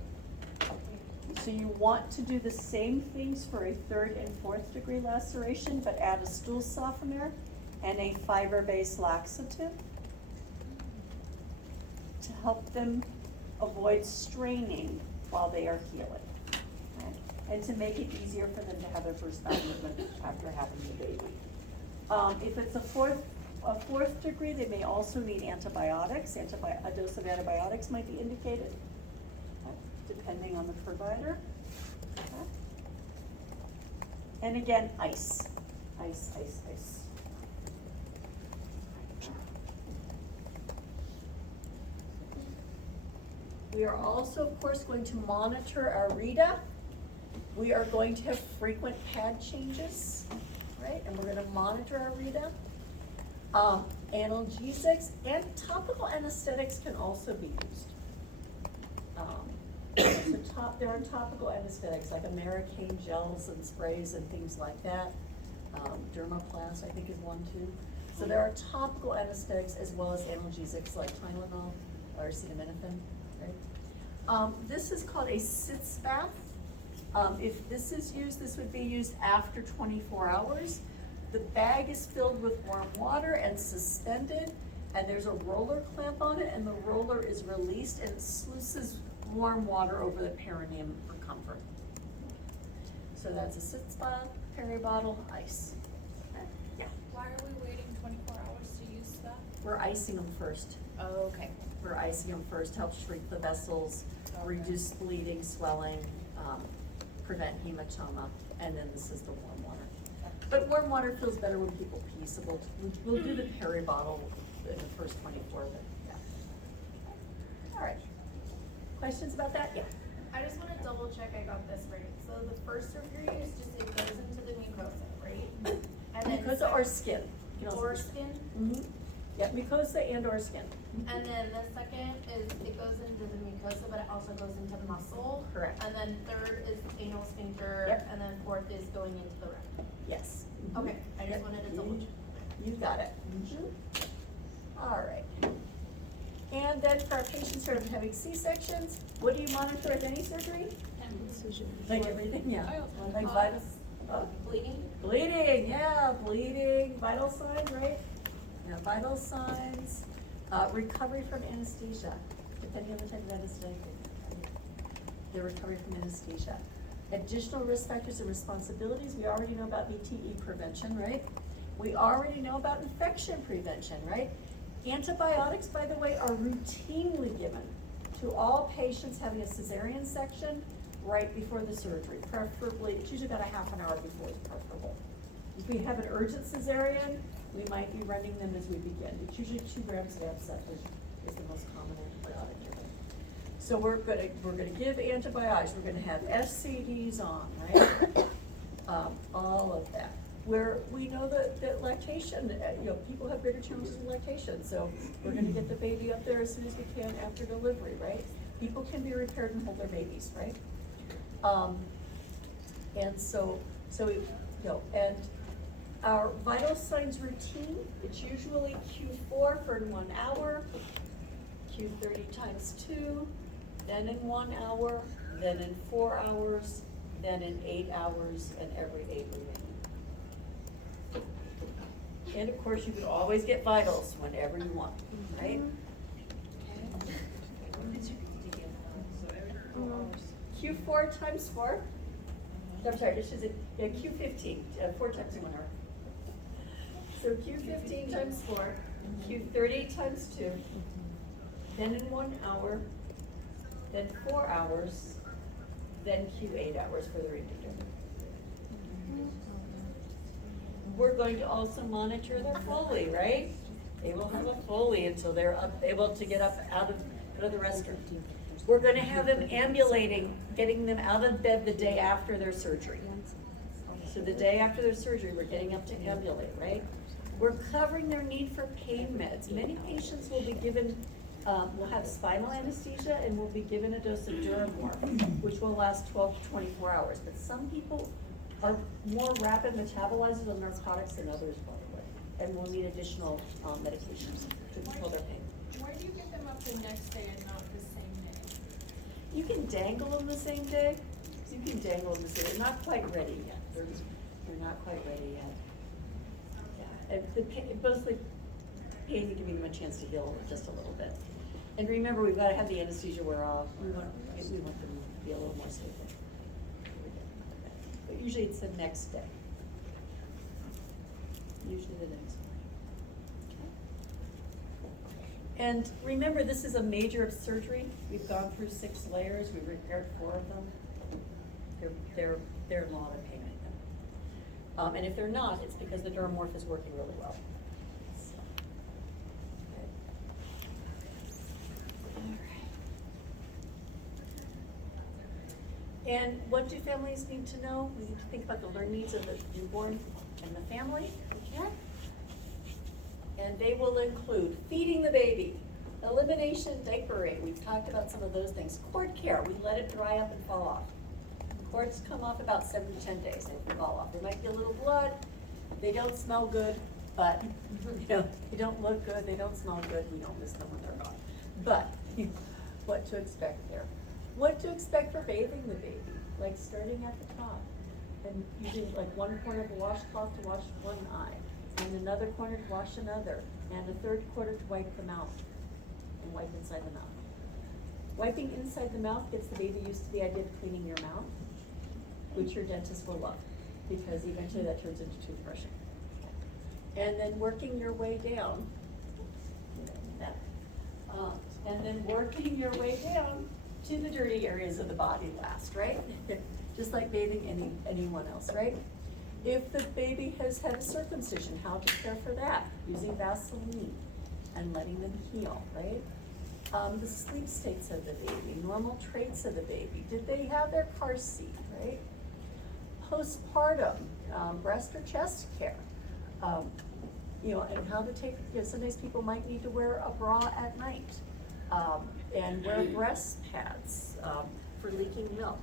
So you want to do the same things for a 3rd and 4th degree laceration, but add a stool softener and a fiber-based laxative to help them avoid straining while they are healing, okay? And to make it easier for them to have their first bowel movement after having the baby. If it's a fourth degree, they may also need antibiotics. A dose of antibiotics might be indicated, okay, depending on the provider. Okay. And again, ice. We are also, of course, going to monitor our Rita. We are going to have frequent pad changes, right? And we're gonna monitor our Rita. Analgesics and topical anesthetics can also be used. There are topical anesthetics like Americaine gels and sprays and things like that. Dermaplast, I think, is one too. So there are topical anesthetics as well as analgesics like Tylenol or acetaminophen, right? This is called a sitz bath. If this is used, this would be used after 24 hours. The bag is filled with warm water and suspended, and there's a roller clamp on it, and the roller is released and it sluices warm water over the perineum for comfort. So that's a sitz bath, Perry bottle, ice. Okay. Yeah, Why are we waiting 24 hours to use that? we're icing them first. Oh, okay. We're icing them first, helps shrink the vessels, reduce bleeding, swelling, prevent hematoma, and then this is the warm water. But warm water feels better when people pee, so we'll do the Perry bottle in the first 24, but yeah. All right. Questions about that? Yeah. I just wanna double check I got this right. So the first surgery is just, it goes into the mucosa, right? And then Mucosa or skin. You can also- or skin? Mhm. Yeah, mucosa and or skin. And then the second is, it goes into the mucosa, but it also goes into the muscle. Correct. And then third is anal sphincter, Yep. and then fourth is going into the rectum. Yes. Okay, I just Yep. wanted to double check. You got it. All right. And then for our patients who are having C-sections, what do you monitor at any surgery? Like everything, yeah. Like vitals, Bleeding? bleeding, yeah, bleeding, vital signs, right? Yeah, vital signs, recovery from anesthesia, depending on the type of anesthetic. The recovery from anesthesia. Additional risk factors and responsibilities, we already know about VTE prevention, right? We already know about infection prevention, right? Antibiotics, by the way, are routinely given to all patients having a cesarean section right before the surgery, preferably, it's usually about a half an hour before is preferable. If we have an urgent cesarean, we might be running them as we begin. It's usually 2 grams of Abseth is the most common antibiotic given. So we're gonna give antibiotics, we're gonna have SCDs on, right? All of that. Where we know that lactation, people have bigger challenges with lactation, so we're gonna get the baby up there as soon as we can after delivery, right? People can be repaired and hold their babies, right? And so, we, and our vital signs routine, it's usually Q4 for 1 hour, Q30 times 2, then in 1 hour, then in 4 hours, then in 8 hours, and every 8 remaining. And of course, you can always get vitals whenever you want, right? Q4 times 4. I'm sorry, this is Q15, 4 times 1 hour. So Q15 times 4, Q30 times 2, then in 1 hour, then 4 hours, then Q8 hours for the remainder. We're going to also monitor their Foley, right? They will have a Foley until they're able to get up out of the restroom. We're gonna have them ambulating, getting them out of bed the day after their surgery. So the day after their surgery, we're getting up to ambulate, right? We're covering their need for pain meds. Many patients will be given, will have spinal anesthesia and will be given a dose of Duromorph, which will last 12 to 24 hours. But some people are more rapid metabolizers of narcotics than others probably, and will need additional medications to control their pain. Why do you get them up the next day and not the same day? You can dangle them the same day. You can dangle them the same day. They're not quite ready yet. They're not quite ready yet. Yeah, and the pain, both the pain, you give them a chance to heal just a little bit. And remember, we've got to have the anesthesia wear off. We want them to be a little more stable. But usually it's the next day. Usually the next morning. Okay. And remember, this is a major surgery. We've gone through 6 layers. We've repaired 4 of them. They're in a lot of pain right now. And if they're not, it's because the Duromorph is working really well. So, okay. All right. And what do families need to know? We need to think about the learning needs of the newborn and the family, if we can. And they will include feeding the baby, elimination diapering. We've talked about some of those things. Cord care, we let it dry up and fall off. Cords come off about 7 to 10 days, they fall off. There might be a little blood, they don't smell good, but they don't look good, they don't smell good, we don't miss them when they're gone. But what to expect there. What to expect for bathing the baby, like starting at the top and using like one corner of the washcloth to wash one eye, and another corner to wash another, and a third corner to wipe the mouth and wipe inside the mouth. Wiping inside the mouth gets the baby used to the idea of cleaning your mouth, which your dentist will love, because eventually that turns into toothbrushing. And then working your way down, and then working your way down to the dirty areas of the body last, right? Just like bathing anyone else, right? If the baby has had a circumcision, how to care for that? Using Vaseline and letting them heal, right? The sleep states of the baby, normal traits of the baby. Did they have their car seat, right? Postpartum, breast or chest care. And how to take, sometimes people might need to wear a bra at night. And wear breast pads for leaking milk.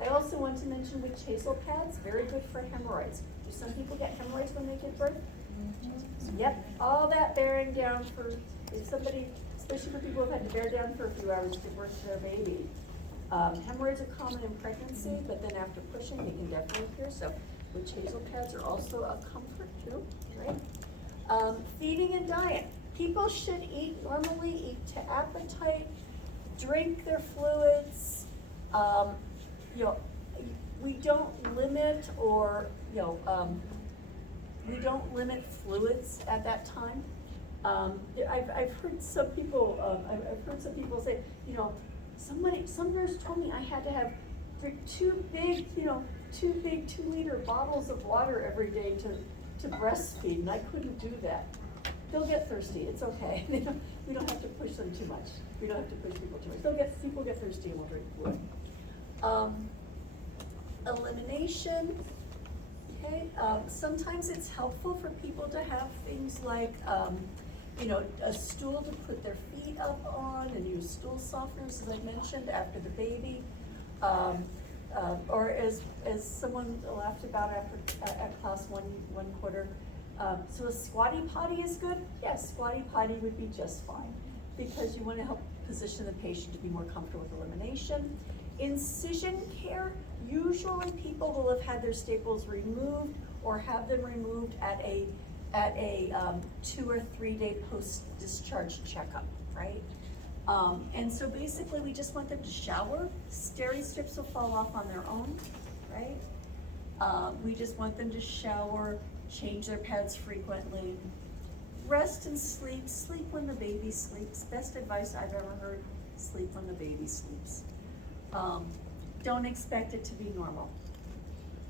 I also want to mention witch hazel pads, very good for hemorrhoids. Do some people get hemorrhoids when they give birth? Yep, all that bearing down for, if somebody, especially for people who've had to bear down for a few hours to give birth to their baby. Hemorrhoids are common in pregnancy, but then after pushing, they can definitely appear. So witch hazel pads are also a comfort too, right? Feeding and diet. People should normally eat to appetite, drink their fluids. We don't limit we don't limit fluids at that time. I've heard some people, say, some nurse told me I had to drink 2 big 2-liter bottles of water every day to breastfeed, and I couldn't do that. They'll get thirsty, it's okay. We don't have to push them too much. We don't have to push people too much. People get thirsty and will drink fluid. Elimination, okay. Sometimes it's helpful for people to have things like you know, a stool to put their feet up on, and use stool softeners, as I mentioned, after the baby. Or as someone laughed about at class one quarter, so a squatty potty is good? Yes, squatty potty would be just fine, because you wanna help position the patient to be more comfortable with elimination. Incision care, usually people will have had their staples removed or have them removed at a 2 or 3 day post-discharge checkup, right? And so basically we just want them to shower. Steri strips will fall off on their own, right? We just want them to shower, change their pads frequently, rest and sleep, sleep when the baby sleeps. Best advice I've ever heard, sleep when the baby sleeps. Don't expect it to be normal.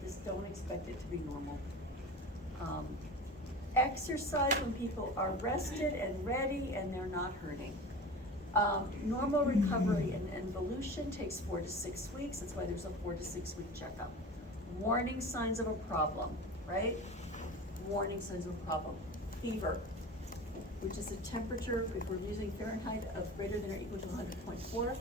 Just don't expect it to be normal. Exercise when people are rested and ready and they're not hurting. Normal recovery and involution takes 4 to 6 weeks. That's why there's a 4 to 6 week checkup. Warning signs of a problem, right? Warning signs of a problem. Fever, which is a temperature, if we're using Fahrenheit, of greater than or equal to 100.4.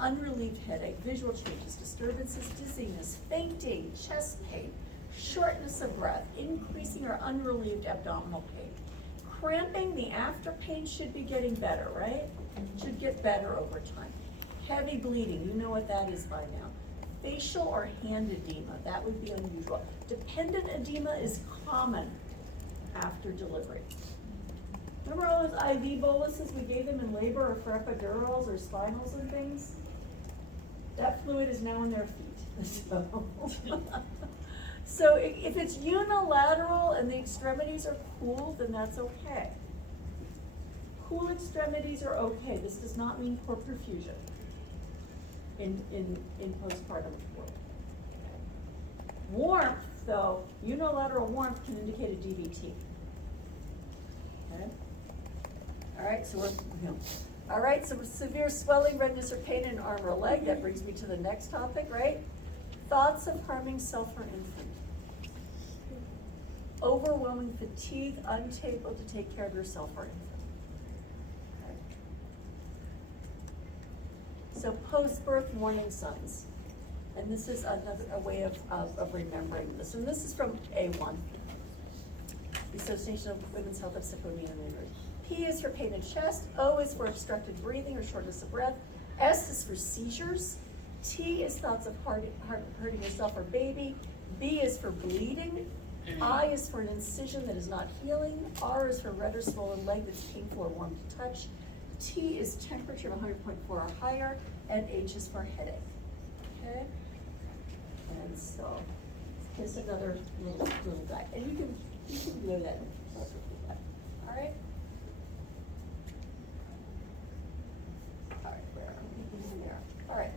Unrelieved headache, visual changes, disturbances, dizziness, fainting, chest pain, shortness of breath, increasing or unrelieved abdominal pain. Cramping, the after pain should be getting better, right? Should get better over time. Heavy bleeding, you know what that is by now. Facial or hand edema, that would be unusual. Dependent edema is common after delivery. Remember all those IV boluses we gave them in labor, or for epidurals or spinals and things? That fluid is now in their feet. So if it's unilateral and the extremities are cool, then that's okay. Cool extremities are okay. This does not mean poor perfusion in postpartum work. Warmth, though, unilateral warmth can indicate a DVT. Okay? All right, so all right, so severe swelling, redness, or pain in arm or leg. That brings me to the next topic, right? Thoughts of harming self or infant. Overwhelming fatigue, unable to take care of yourself or infant. Okay. So post-birth warning signs. And this is a way of remembering this. And this is from A1, the Association of Women's Health of Symphonia and Injury. P is for pain in chest, O is for obstructed breathing or shortness of breath, S is for seizures, T is thoughts of hurting yourself or baby, B is for bleeding, I is for an incision that is not healing, R is for red or swollen leg that's painful or warm to touch, T is temperature of 100.4 or higher, and H is for headache. Okay? And so, here's another little guy. And you can blow that in. All right? All right, where are we? There. All right.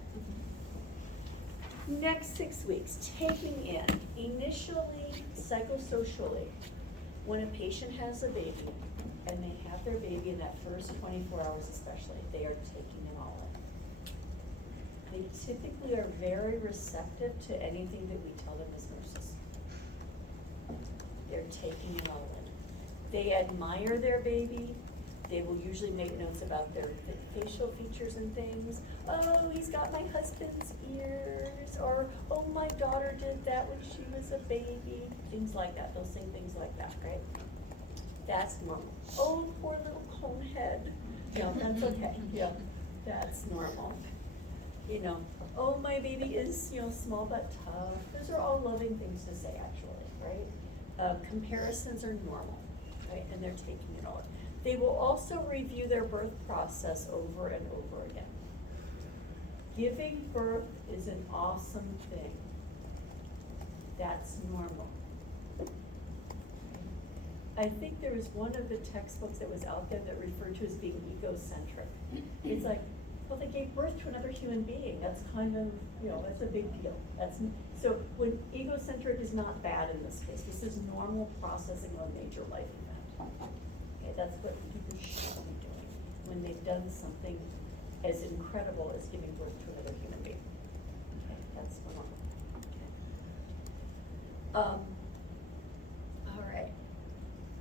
Next 6 weeks, taking in, initially, psychosocially, when a patient has a baby, and they have their baby in that first 24 hours especially, they are taking it all in. They typically are very receptive to anything that we tell them as nurses. They're taking it all in. They admire their baby. They will usually make notes about their facial features and things. Oh, he's got my husband's ears, or oh, my daughter did that when she was a baby. Things like that. They'll sing things like that, right? That's normal. Oh, poor little cone head. No, that's okay. Yeah, that's normal. You know, oh, my baby is, small but tough. Those are all loving things to say, actually, right? Comparisons are normal, right? And they're taking it all in. They will also review their birth process over and over again. Giving birth is an awesome thing. That's normal. I think there was one of the textbooks that was out there that referred to as being egocentric. It's like, well, they gave birth to another human being. That's kind of, that's a big deal. So when egocentric is not bad in this case. This is normal processing of a major life event. Okay, that's what people should be doing when they've done something as incredible as giving birth to another human being. Okay, that's normal. Okay. All right.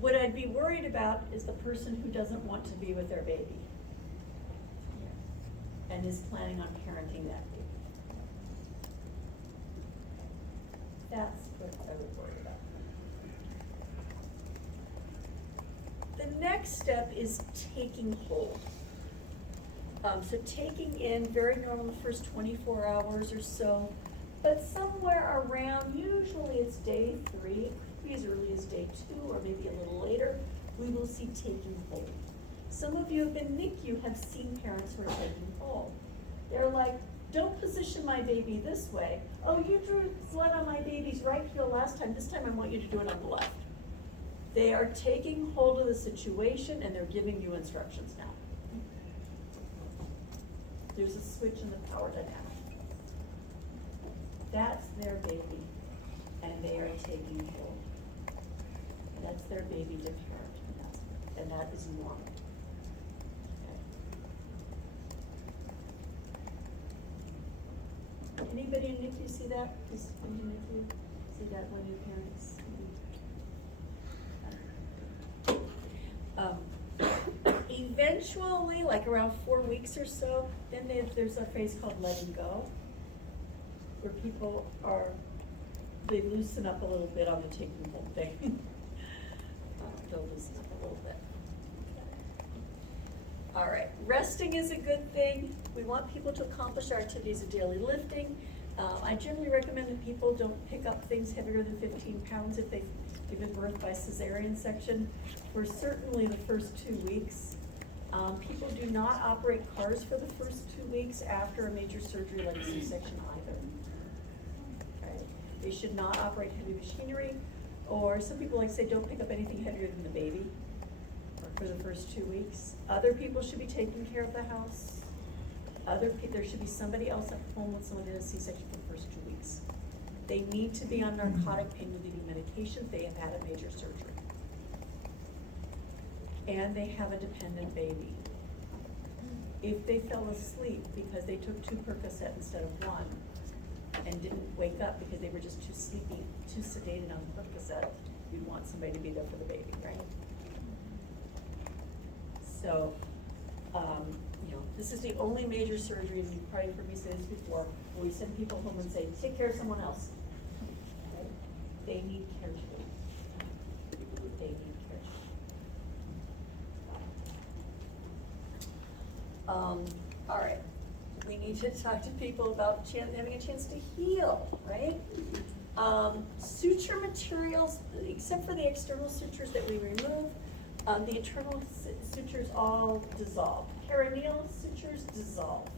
What I'd be worried about is the person who doesn't want to be with their baby and is planning on parenting that baby. That's what I would worry about. The next step is taking hold. So taking in, very normal the first 24 hours or so, but somewhere around, usually it's day 3, it could be as early as day 2 or maybe a little later, we will see taking hold. Some of you have been NICU, have seen parents who are taking hold. They're like, don't position my baby this way. Oh, you drew blood on my baby's right heel last time, this time I want you to do it on the left. They are taking hold of the situation and they're giving you instructions now. There's a switch in the power dynamic. That's their baby, and they are taking hold. That's their baby to parent, and that is normal. Okay. Anybody in NICU see that? Does anybody in NICU see that when your parents? Eventually, like around 4 weeks or so, then there's a phase called letting go, where people they loosen up a little bit on the taking hold thing. They'll loosen up a little bit. All right, resting is a good thing. We want people to accomplish our activities of daily lifting. I generally recommend that people don't pick up things heavier than 15 pounds if they've given birth by cesarean section for certainly the first 2 weeks. People do not operate cars for the first 2 weeks after a major surgery like a C-section either. Okay. They should not operate heavy machinery, or some people like to say don't pick up anything heavier than the baby for the first 2 weeks. Other people should be taking care of the house. There should be somebody else at home with someone who has C-section for the first 2 weeks. They need to be on narcotic pain relieving medications. They have had a major surgery. And they have a dependent baby. If they fell asleep because they took 2 Percocet instead of 1 and didn't wake up because they were just too sleepy, too sedated on Percocet, you'd want somebody to be there for the baby, right? So, this is the only major surgery, and you've probably heard me say this before, where we send people home and say, take care of someone else. Okay? They need care too. They need care too. All right, we need to talk to people about having a chance to heal, right? Suture materials, except for the external sutures that we remove, the internal sutures all dissolve. Perineal sutures dissolve.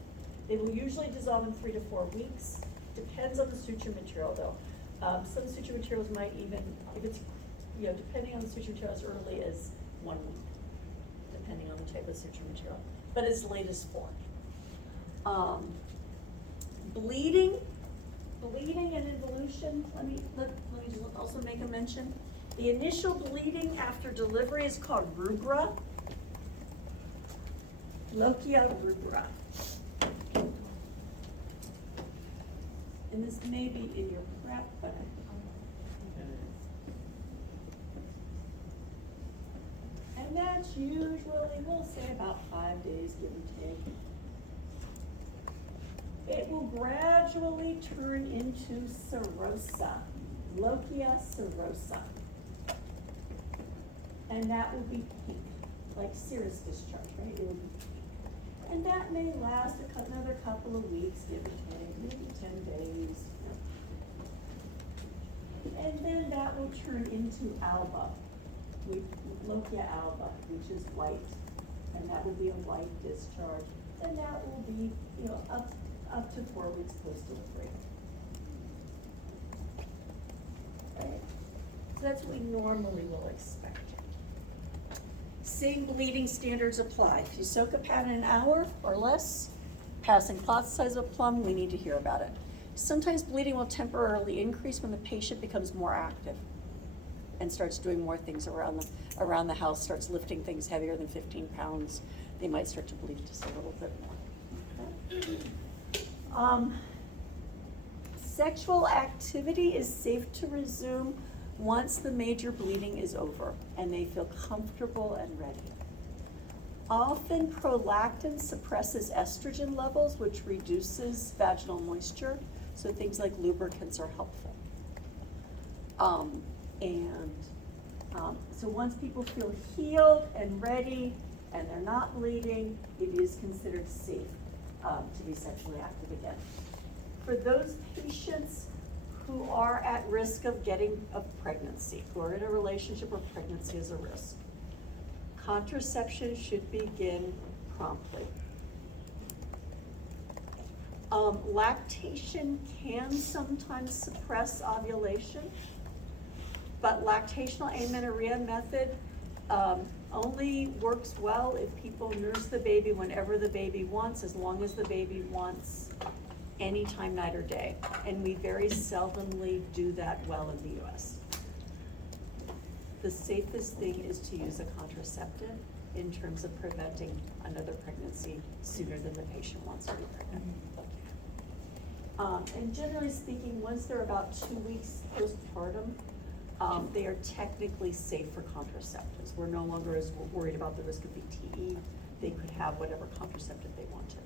They will usually dissolve in 3 to 4 weeks. Depends on the suture material though. Some suture materials might even, if it's, depending on the suture material, as early as 1 week, depending on the type of suture material, but as late as 4. Bleeding and involution, let me just also make a mention. The initial bleeding after delivery is called rubra. Lochia rubra. And this may be in your prep, but and that's usually, we'll say about 5 days, give and take. It will gradually turn into serosa, Lochia serosa. And that will be pink, like serous discharge, right? It will be pink. And that may last another couple of weeks, give or take, maybe 10 days. And then that will turn into alba, Lochia alba, which is white. And that will be a white discharge. And that will be, up to 4 weeks post-delivery. Right? So that's what we normally will expect. Same bleeding standards apply. If you soak a pad in an hour or less, passing clot size of a plum, we need to hear about it. Sometimes bleeding will temporarily increase when the patient becomes more active and starts doing more things around the house, starts lifting things heavier than 15 pounds. They might start to bleed just a little bit more. Okay. Sexual activity is safe to resume once the major bleeding is over and they feel comfortable and ready. Often prolactin suppresses estrogen levels, which reduces vaginal moisture, so things like lubricants are helpful. So once people feel healed and ready and they're not bleeding, it is considered safe to be sexually active again. For those patients who are at risk of getting a pregnancy, who are in a relationship where pregnancy is a risk, contraception should begin promptly. Lactation can sometimes suppress ovulation, but lactational amenorrhea method only works well if people nurse the baby whenever the baby wants, as long as the baby wants anytime, night or day. And we very seldomly do that well in the US. The safest thing is to use a contraceptive in terms of preventing another pregnancy sooner than the patient wants to be pregnant. And generally speaking, once they're about 2 weeks postpartum, they are technically safe for contraceptives. We're no longer as worried about the risk of VTE. They could have whatever contraceptive they wanted.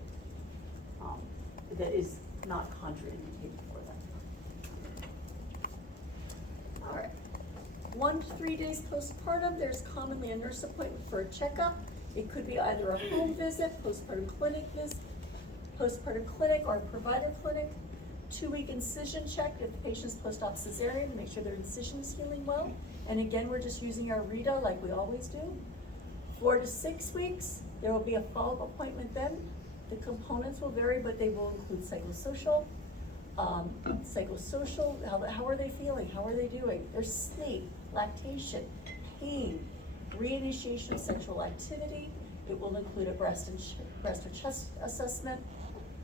That is not contraindicated for them. All right. 1 to 3 days postpartum, there's commonly a nurse appointment for a checkup. It could be either a home visit, postpartum clinic, or a provider clinic. 2-week incision check if the patient's post-op cesarean to make sure their incision is healing well. And again, we're just using our Rita like we always do. 4 to 6 weeks, there will be a follow-up appointment then. The components will vary, but they will include psychosocial. How are they feeling? How are they doing? Their sleep, lactation, pain, reinitiation of sexual activity. It will include a breast or chest assessment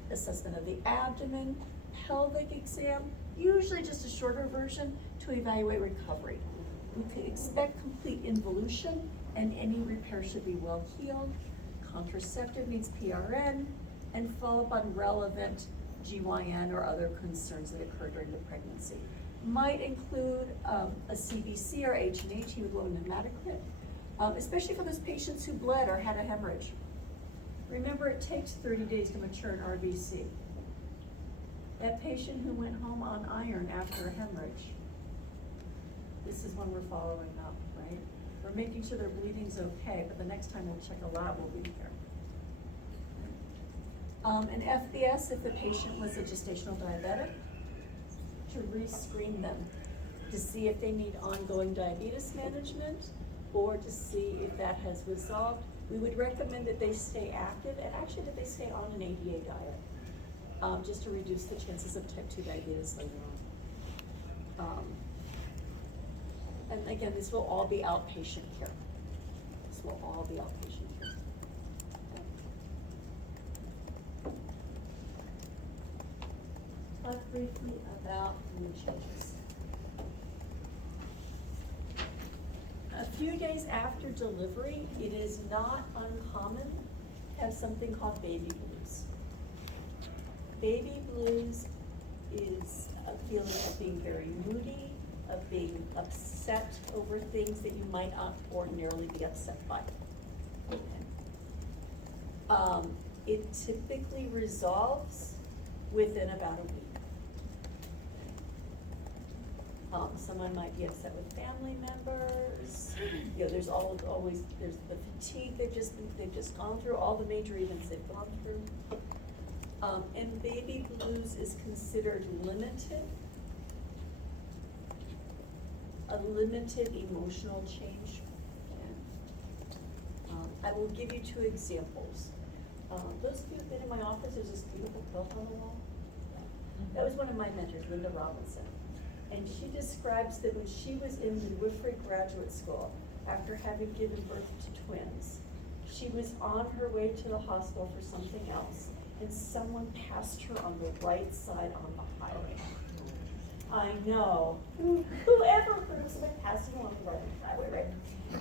of the abdomen, pelvic exam, usually just a shorter version to evaluate recovery. We could expect complete involution and any repair should be well healed. Contraceptive means PRN, and follow up on relevant GYN or other concerns that occur during the pregnancy. Might include a CBC or H&H, hemoglobin hematocrit, especially for those patients who bled or had a hemorrhage. Remember, it takes 30 days to mature an RBC. That patient who went home on iron after a hemorrhage, this is when we're following up, right? We're making sure their bleeding's okay, but the next time we'll check a lab, we'll be there. An FBS if the patient was a gestational diabetic, to re-screen them, to see if they need ongoing diabetes management, or to see if that has resolved. We would recommend that they stay active, and actually that they stay on an ADA diet, just to reduce the chances of type 2 diabetes later on. And again, this will all be outpatient care. This will all be outpatient care. Talk briefly about mood changes. A few days after delivery, it is not uncommon to have something called baby blues. Baby blues is a feeling of being very moody, of being upset over things that you might not ordinarily be upset by. It typically resolves within about a week. Someone might be upset with family members. You know, there's always there's the fatigue they've just gone through, all the major events they've gone through. And baby blues is considered limited. A limited emotional change. I will give you 2 examples. Those of you who've been in my office, there's this beautiful quilt on the wall. That was one of my mentors, Linda Robinson. And she describes that when she was in midwifery graduate school, after having given birth to twins, she was on her way to the hospital for something else, and someone passed her on the right side on the highway. I know. Whoever heard of somebody passing along the right on the highway, right?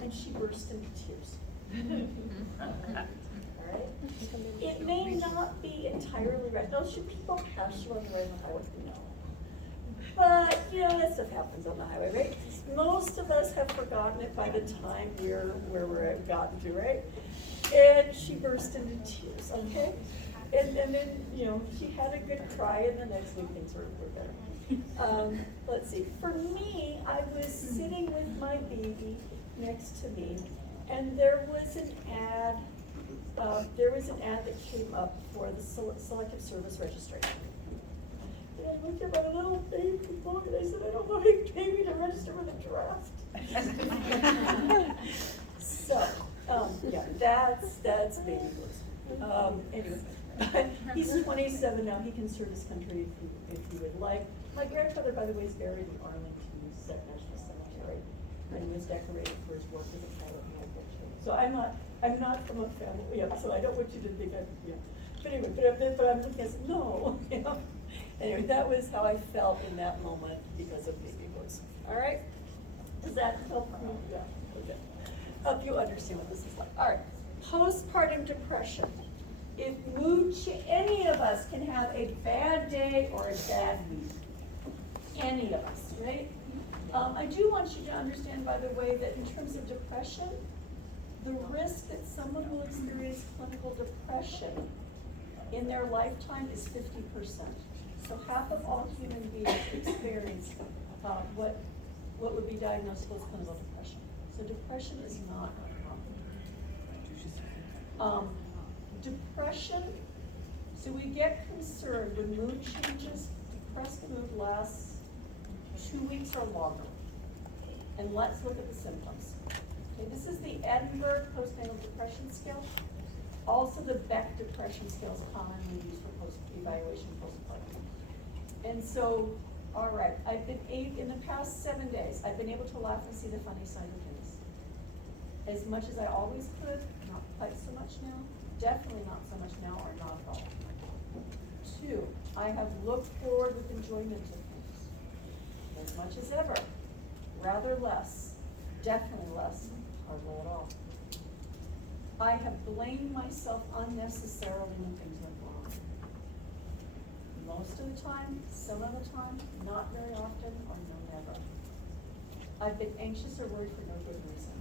And she burst into tears. All right? It may not be entirely rational. Should people pass you on the right on the highway? No. But, you know, that stuff happens on the highway, right? most of us have forgotten it by the time we're where we're gotten to, right? And she burst into tears, okay? And then, you know, she had a good cry, and the next week things were better. Let's see, for me, I was sitting with my baby next to me, and there was an ad that came up for the Selective Service Registration. And I looked at my little baby book and I said, I don't want my baby to register with a draft. So, yeah, that's baby blues. Anyway, he's 27 now, he can serve his country if he would like. My grandfather, by the way, is buried in Arlington National Cemetery, and he was decorated for his work as a pilot and aircraft. So I'm not from a family, yeah, so I don't want you to think I'm, yeah. But anyway, but I'm looking, I said, no, you know. Anyway, that was how I felt in that moment because of baby blues. All right? Does that help you? Yeah, okay. Help you understand what this is like. All right. Postpartum depression. If any of us can have a bad day or a bad week. Any of us, right? I do want you to understand, by the way, that in terms of depression, the risk that someone will experience clinical depression in their lifetime is 50%. So half of all human beings experience what would be diagnosed as clinical depression. So depression is not uncommon. Depression, so we get concerned when mood changes. Depressed mood lasts 2 weeks or longer. And let's look at the symptoms. Okay, this is the Edinburgh Postnatal Depression Scale. Also the Beck Depression Scale is commonly used for evaluation postpartum. And so, all right, in the past 7 days, I've been able to laugh and see the funny side of things. As much as I always could, not quite so much now, definitely not so much now or not at all. 2, I have looked forward with enjoyment to things. As much as ever, rather less, definitely less, hardly at all. I have blamed myself unnecessarily when things went wrong. Most of the time, some of the time, not very often, or no, never. I've been anxious or worried for no good reason.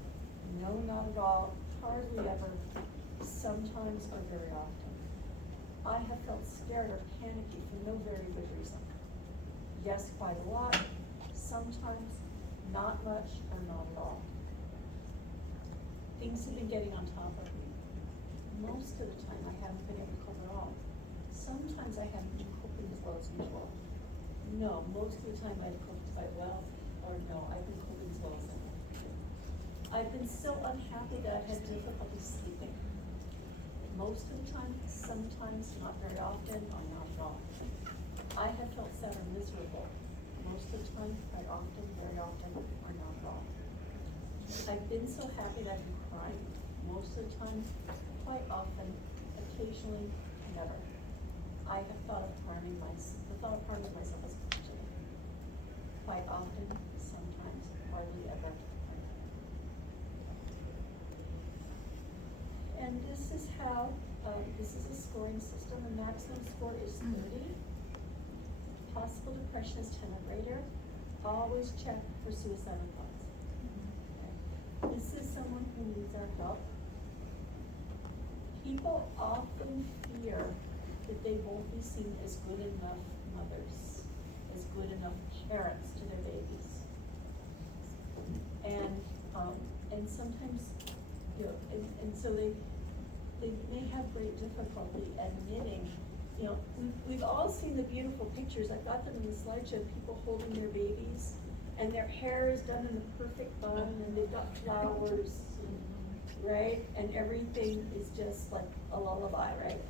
No, not at all, hardly ever, sometimes or very often. I have felt scared or panicky for no very good reason. Yes, quite a lot, sometimes, not much, or not at all. Things have been getting on top of me. Most of the time, I haven't been able to cope at all. Sometimes I haven't been coping as well as usual. No, most of the time I've coped quite well, or no, I've been coping as well as ever. I've been so unhappy that I've had difficulty sleeping. Most of the time, sometimes, not very often, or not at all. I have felt sad or miserable. Most of the time, quite often, very often, or not at all. I've been so happy that I've been crying. Most of the time, quite often, occasionally, never. I have thought of harming myself. The thought of harming myself is punishing. Quite often, sometimes, hardly ever. And this is how, this is a scoring system. The maximum score is 30. Possible depression is 10 or greater. Always check for suicidal thoughts. Okay. This is someone who needs our help. People often fear that they won't be seen as good enough mothers, as good enough parents to their babies. And sometimes, you know, and so they may have great difficulty admitting, you know, we've all seen the beautiful pictures. I've got them in the slideshow, people holding their babies, and their hair is done in the perfect bun, and they've got flowers, right? And everything is just like a lullaby, right?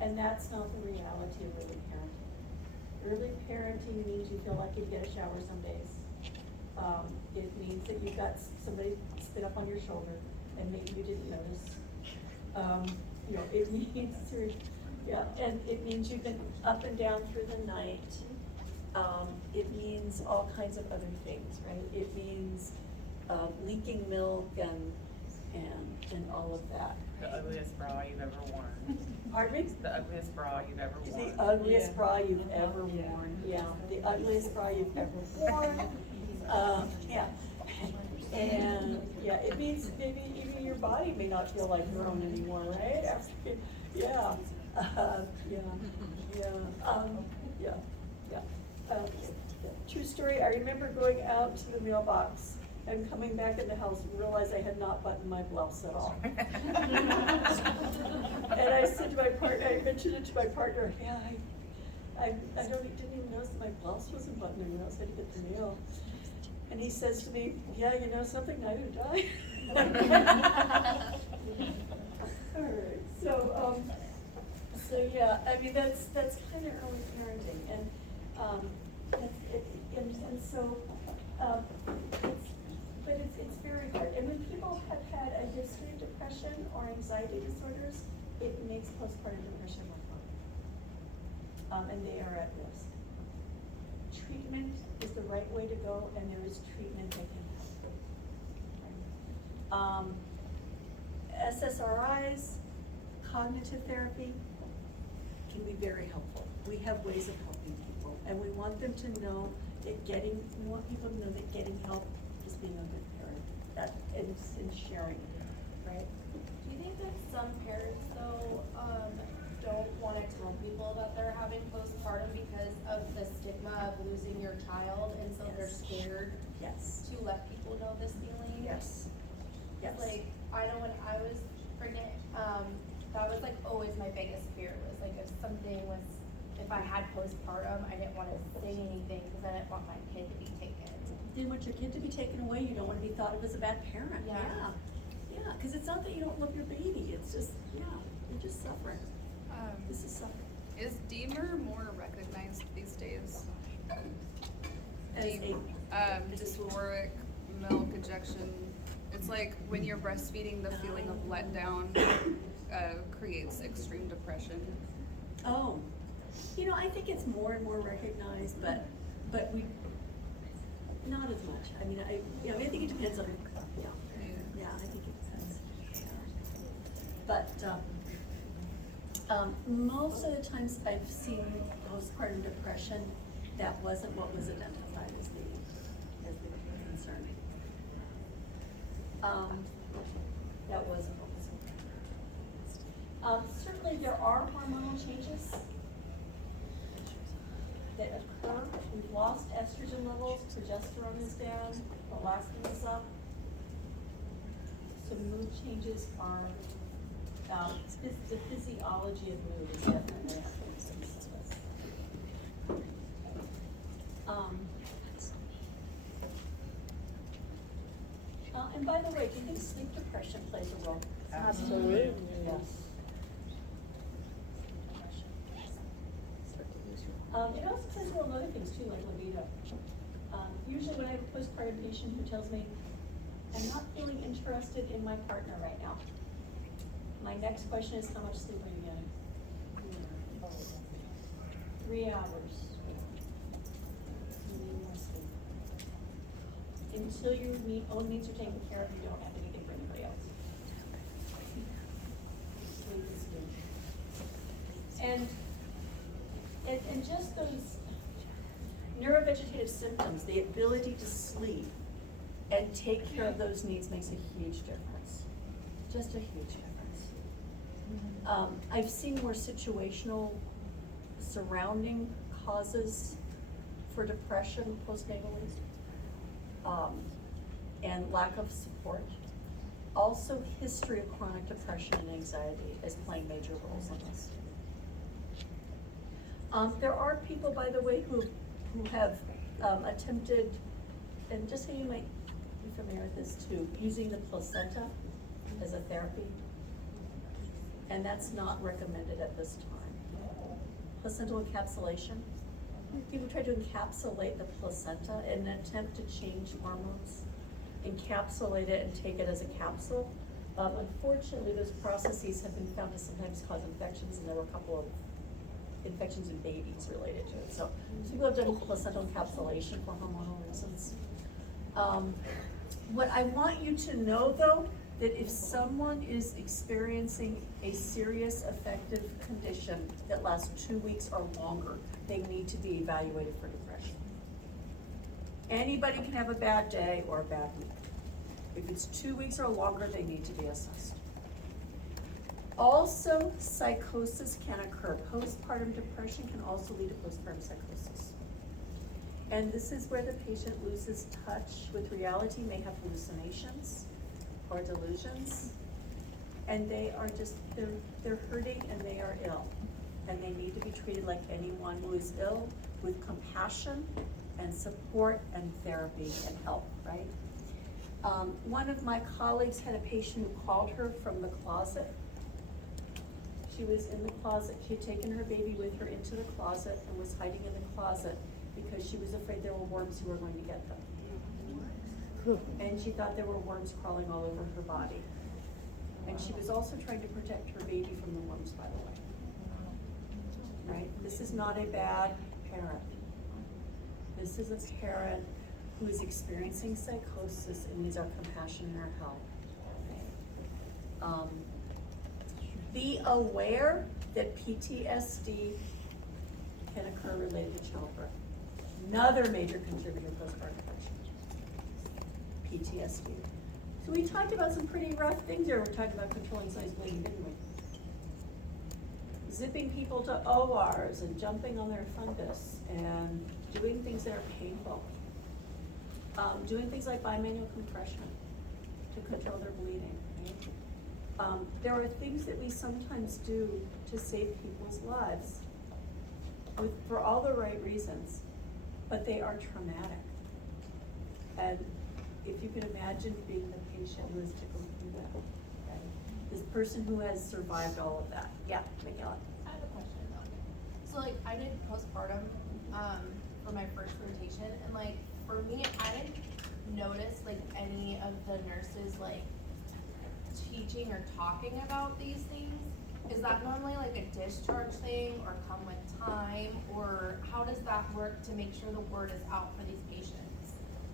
And that's not the reality of early parenting. Early parenting means you feel like you get a shower some days. It means that you've got somebody spit up on your shoulder, and maybe you didn't notice. You know, it means and it means you've been up and down through the night. It means all kinds of other things, right? It means leaking milk and all of that. The ugliest bra you've ever worn. Pardon me? The ugliest bra you've ever worn. The ugliest bra you've ever worn. Yeah, the ugliest bra you've ever worn. Yeah. And, yeah, it means maybe even your body may not feel like your own anymore, right? Yeah, yeah, yeah. True story, I remember going out to the mailbox and coming back in the house and realized I had not buttoned my blouse at all. And I said to my partner, I mentioned it to my partner, yeah, I didn't even notice that my blouse wasn't buttoned, and I was going to get the mail. And he says to me, yeah, you know something, neither did I. All right, so yeah, I mean, that's kind of early parenting, and, it's very hard. And when people have had a history of depression or anxiety disorders, it makes postpartum depression more common. And they are at risk. Treatment is the right way to go, and there is treatment that can help. SSRIs, cognitive therapy can be very helpful. We have ways of helping people, and we want them to know that we want people to know that getting help is being a good parent, that is in sharing, right? Do you think that some parents though, don't wanna tell people that they're having postpartum because of the stigma of losing your child, and so they're Yes. scared Yes. to let people know this feeling? Yes. Yes. Like, I know when I was pregnant, that was like always my biggest fear, was like if I had postpartum, I didn't wanna say anything because I didn't want my kid to be taken. You didn't want your kid to be taken away, you don't wanna be thought of as a bad parent, Yeah. Yeah, cause it's not that you don't love your baby, it's just, yeah, you're just suffering, this is suffering. Is DMER more recognized these days? As a, Dysphoric milk ejection. It's like when you're breastfeeding, the feeling of letdown creates extreme depression. oh, you know, I think it's more and more recognized, but we, not as much, I mean, I think it depends on, yeah, I think it depends. But, most of the times I've seen postpartum depression, that wasn't what was identified as the concern. That wasn't what was. Certainly there are hormonal changes that occur. We've lost estrogen levels, progesterone is down, prolactin is up. So mood changes are, the physiology of mood is definitely up. And by the way, do you think sleep depression plays a role? Absolutely. Yes. It also plays a role in other things too, like libido. Usually when I have a postpartum patient who tells me, I'm not feeling interested in my partner right now, my next question is, how much sleep are you getting? 3 hours. You need more sleep. Until your own needs are taken care of, you don't have anything for anybody else. Sleep is good. And just those neurovegetative symptoms, the ability to sleep and take care of those needs makes a huge difference. Just a huge difference. I've seen more situational surrounding causes for depression postnatally, and lack of support. Also, history of chronic depression and anxiety is playing major roles in this. There are people, by the way, who have attempted, and just so you might be familiar with this too, using the placenta as a therapy. And that's not recommended at this time. Placental encapsulation. People try to encapsulate the placenta in an attempt to change hormones, encapsulate it and take it as a capsule. Unfortunately, those processes have been found to sometimes cause infections, and there were a couple of infections in babies related to it. So people have done placental encapsulation for hormonal reasons. What I want you to know though, that if someone is experiencing a serious affective condition that lasts 2 weeks or longer, they need to be evaluated for depression. Anybody can have a bad day or a bad week. If it's 2 weeks or longer, they need to be assessed. Also, psychosis can occur. Postpartum depression can also lead to postpartum psychosis. And this is where the patient loses touch with reality, may have hallucinations or delusions. And they are just, they're hurting and they are ill. And they need to be treated like anyone who is ill, with compassion and support and therapy and help, right? One of my colleagues had a patient who called her from the closet. She was in the closet. She had taken her baby with her into the closet and was hiding in the closet because she was afraid there were worms who were going to get them. And she thought there were worms crawling all over her body. And she was also trying to protect her baby from the worms, by the way. Right? This is not a bad parent. This is a parent who is experiencing psychosis and needs our compassion and our help. Be aware that PTSD can occur related to childbirth. Another major contributor to postpartum depression. PTSD. So we talked about some pretty rough things there. We talked about controlling size bleeding, didn't we? Zipping people to ORs and jumping on their fundus and doing things that are painful. Doing things like bimanual compression to control their bleeding, right? There are things that we sometimes do to save people's lives for all the right reasons, but they are traumatic. And if you can imagine being the patient who has to go through that, okay? This person who has survived all of that. Yeah, Miguel. I have a question about it. So like, I did postpartum, for my first rotation, and like, for me, I didn't notice like any of the nurses like teaching or talking about these things. Is that normally like a discharge thing or come with time, or how does that work to make sure the word is out for these patients?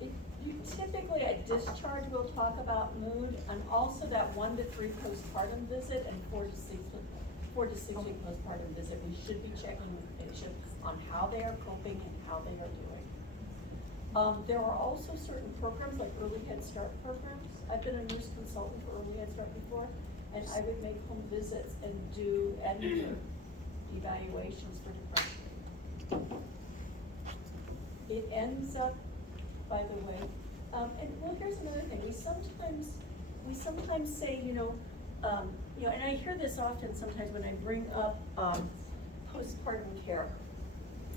You typically at discharge will talk about mood and also that 1 to 3 postpartum visit and 4 to 6 week postpartum visit. We should be checking with the patient on how they are coping and how they are doing. There are also certain programs like early Head Start programs. I've been a nurse consultant for early Head Start before, and I would make home visits and do EDMER evaluations for depression. It ends up, by the way, and well, here's another thing. We sometimes say, and I hear this often sometimes when I bring up postpartum care.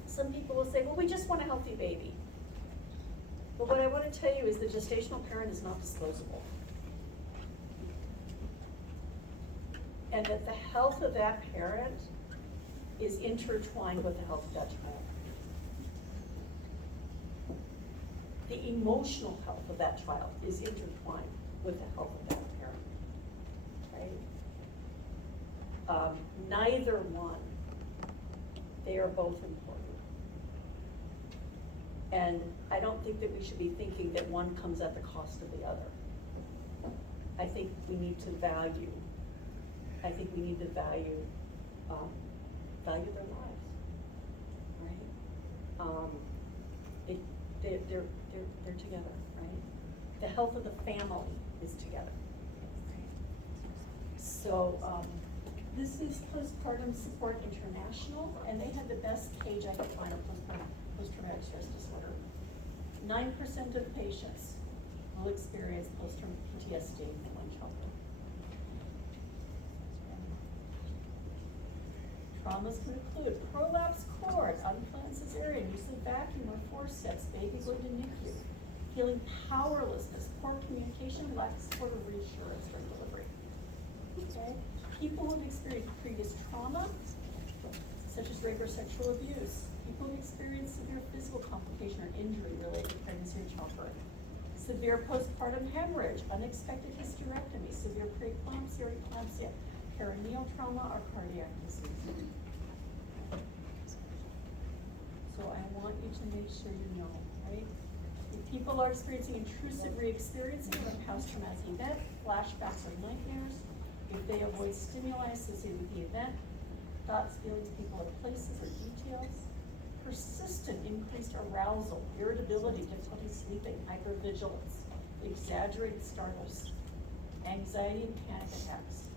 Some people will say, well, we just want a healthy baby. But what I want to tell you is the gestational parent is not disposable. And that the health of that parent is intertwined with the health of that child. The emotional health of that child is intertwined with the health of that parent, right? Neither one, they are both important. And I don't think that we should be thinking that one comes at the cost of the other. I think we need to value value their lives, right? They're together, right? The health of the family is together. So this is Postpartum Support International, and they had the best page I could find on post-traumatic stress disorder. 9% of patients will experience post-traumatic PTSD in one childhood. Traumas can include prolapse cord, unplanned cesarean, use of vacuum or forceps, baby going to NICU, feeling powerlessness, poor communication, lack of support or reassurance during delivery. Okay? People who have experienced previous trauma, such as rape or sexual abuse, people who have experienced severe physical complication or injury related to pregnancy or childbirth, severe postpartum hemorrhage, unexpected hysterectomy, severe preeclampsia or eclampsia, perineal trauma or cardiac disease. So I want you to make sure you know, right? If people are experiencing intrusive re-experiencing of a past traumatic event, flashbacks or nightmares, if they avoid stimuli associated with the event, thoughts, feelings, people, or places, or details, persistent increased arousal, irritability, difficulty sleeping, hypervigilance, exaggerated startles, anxiety and panic attacks,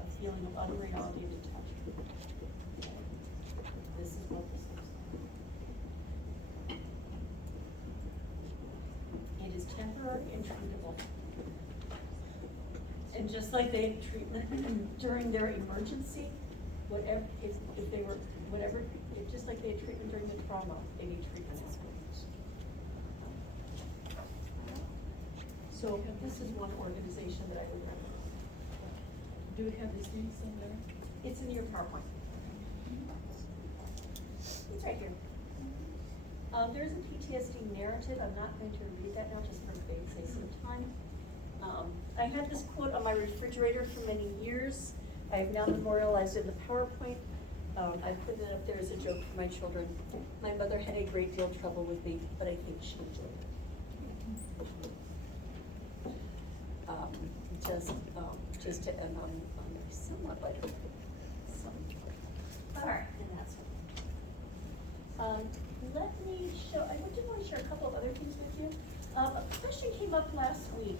a feeling of unreality and detachment. This is what this looks like. It is temporary and treatable. And just like they had treatment during their emergency, whatever, if they were, whatever, just like they had treatment during the trauma, they need treatment afterwards. So this is one organization that I would recommend. Do we have these things somewhere? It's in your PowerPoint. It's right here. There's a PTSD narrative. I'm not going to read that now, just for sake of time. I had this quote on my refrigerator for many years. I have now memorialized it in the PowerPoint. I put it up there as a joke for my children. My mother had a great deal of trouble with me, but I think she enjoyed it. Just to end on a somewhat lighter note. All right, and that's one. Let me show, I did want to share a couple of other things with you. A question came up last week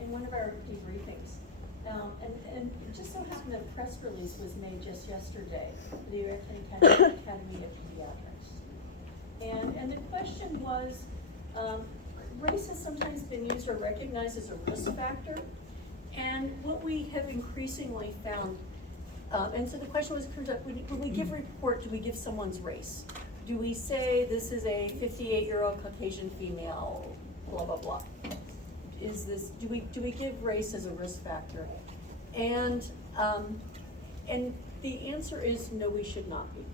in one of our debriefings. And it just so happened that a press release was made just yesterday, for the American Academy of Pediatrics. And the question was, race has sometimes been used or recognized as a risk factor. And what we have increasingly found, and so the question was, when we give a report, do we give someone's race? Do we say this is a 58-year-old Caucasian female, blah, blah, blah? Do we give race as a risk factor? And the answer is no, we should not be.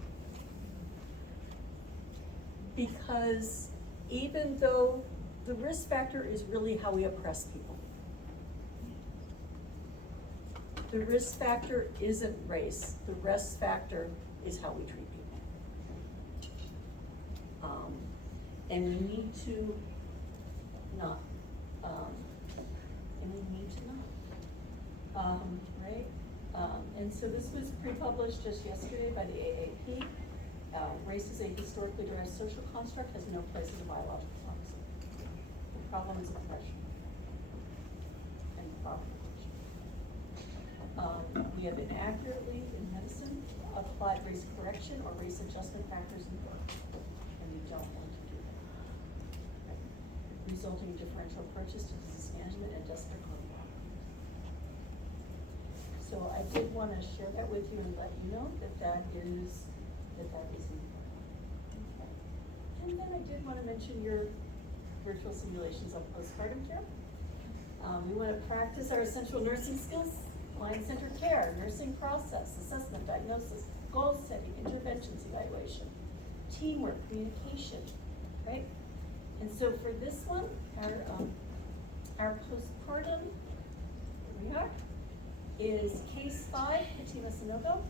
Because even though the risk factor is really how we oppress people, the risk factor isn't race. The risk factor is how we treat people. And we need to not. Right? And so this was pre-published just yesterday by the AAP. Race is a historically derived social construct, has no place in the biological pharmacy. The problem is oppression and poverty. We have inaccurately in medicine applied race correction or race adjustment factors in work, and we don't want to do that. Right? Resulting in differential approaches to disease management and desperate clinical outcomes. So I did want to share that with you and let you know that is important. Okay. And then I did want to mention your virtual simulations on postpartum care. We want to practice our essential nursing skills, client-centered care, nursing process, assessment, diagnosis, goal setting, interventions, evaluation, teamwork, communication, right? And so for this one, our postpartum, here we are, is case 5, Fatima Sanogo.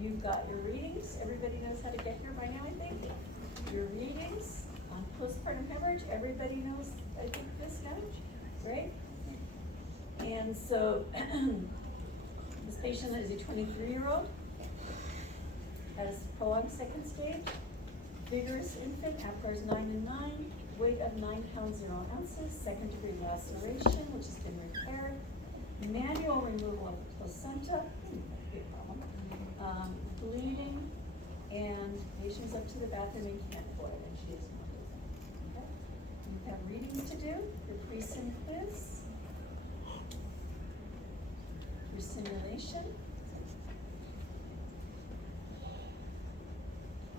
You've got your readings. Everybody knows how to get here by now, I think. Your readings on postpartum hemorrhage. Everybody knows, I think, this now, right? And so this patient is a 23-year-old, has prolonged second stage, vigorous infant, APGAR is 9 and 9, weight of 9 pounds 0 ounces, second degree laceration, which has been repaired, manual removal of the placenta, big problem, bleeding, and patient's up to the bathroom and can't void, and she is not moving. Okay? You have readings to do, your pre-sim quiz, your simulation.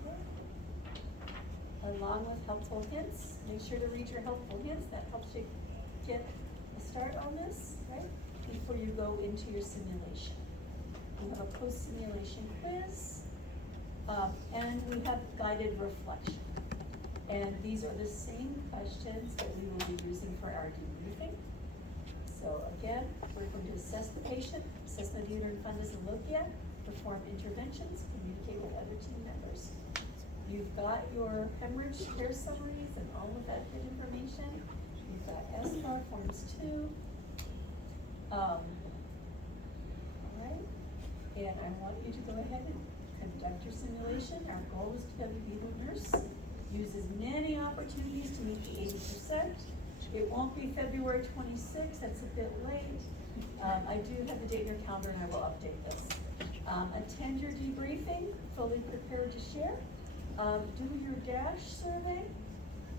Okay. Along with helpful hints, make sure to read your helpful hints. That helps you get a start on this, right? Before you go into your simulation. We have a post-simulation quiz, and we have guided reflection. And these are the same questions that we will be using for our debriefing. So again, we're going to assess the patient, assess the uterine fundus and lochia, perform interventions, communicate with other team members. You've got your hemorrhage care summaries and all of that good information. You've got SCAR forms 2. All right, and I want you to go ahead and conduct your simulation. Our goal is to be the nurse. Use as many opportunities to meet the 80%. It won't be February 26th, that's a bit late. I do have the date in your calendar and I will update this. Attend your debriefing, fully prepared to share. Do your DASH survey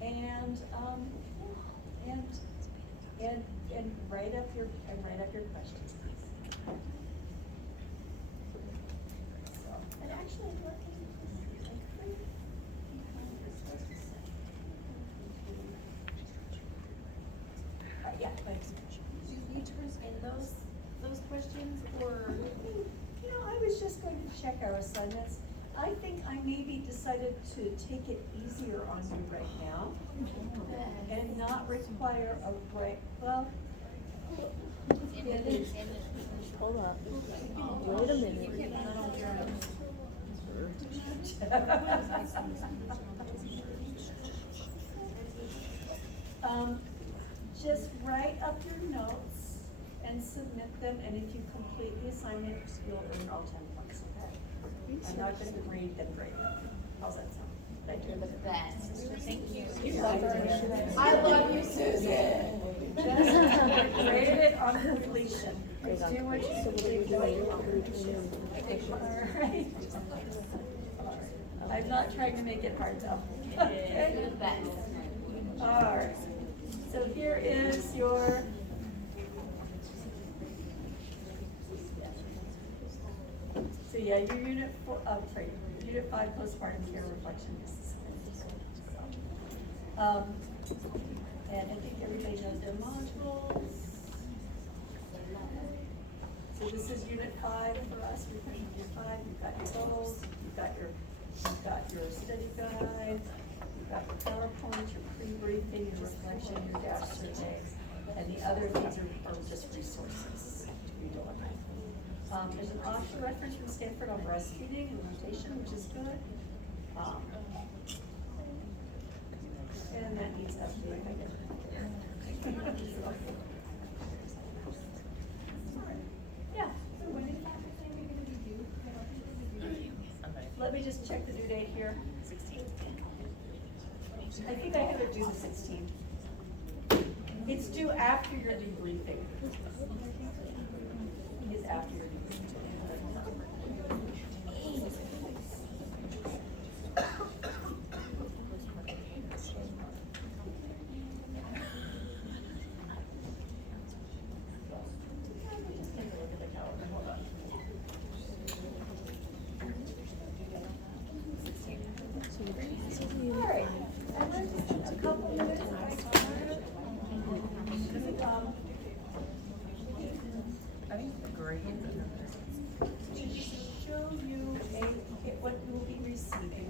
and write up your questions. So, and actually, yeah, thanks. Do you need to in those questions or? You know, I was just going to check our assignments. I think I maybe decided to take it easier on you right now and not require a break, well. Hold up. Wait a minute. Just write up your notes and submit them, and if you complete the assignment, you'll earn all 10 points, okay? I'm not gonna grade them grade them. How's that sound? Did I do You're the best. Thank you. I love you, Susan. Just grade it on completion. Do what you do on completion. Alright. I'm not trying to make it hard though. Okay? You're the best. Alright. So here is your so yeah, your unit 5 postpartum care reflection. And I think everybody knows their modules. So this is unit 5 for us. We're going to unit 5. You've got your totals. You've got your study guide. You've got your PowerPoint, your pre-briefing, your reflection, your DASH survey, and the other things are just resources to read on. There's an author reference from Stanford on breastfeeding and lactation, which is good. And that needs updating. Yeah. So when is that thing we're gonna be due? Let me just check the due date here. 16th. I think I have it due the 16th. It's due after your debriefing. It's after your debriefing. Alright, and then just a couple minutes. I think the grades To show you what you will be receiving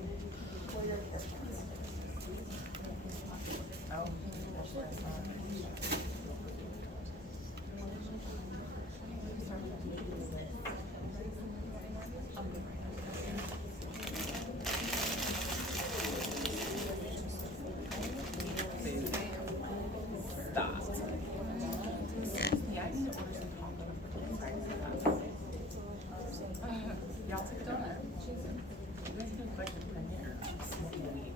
for your care plans. oh, that's where it's not. Stop. Yeah, I need to order some coffee. Y'all take a donut. You guys look like the premier. Smoking weed.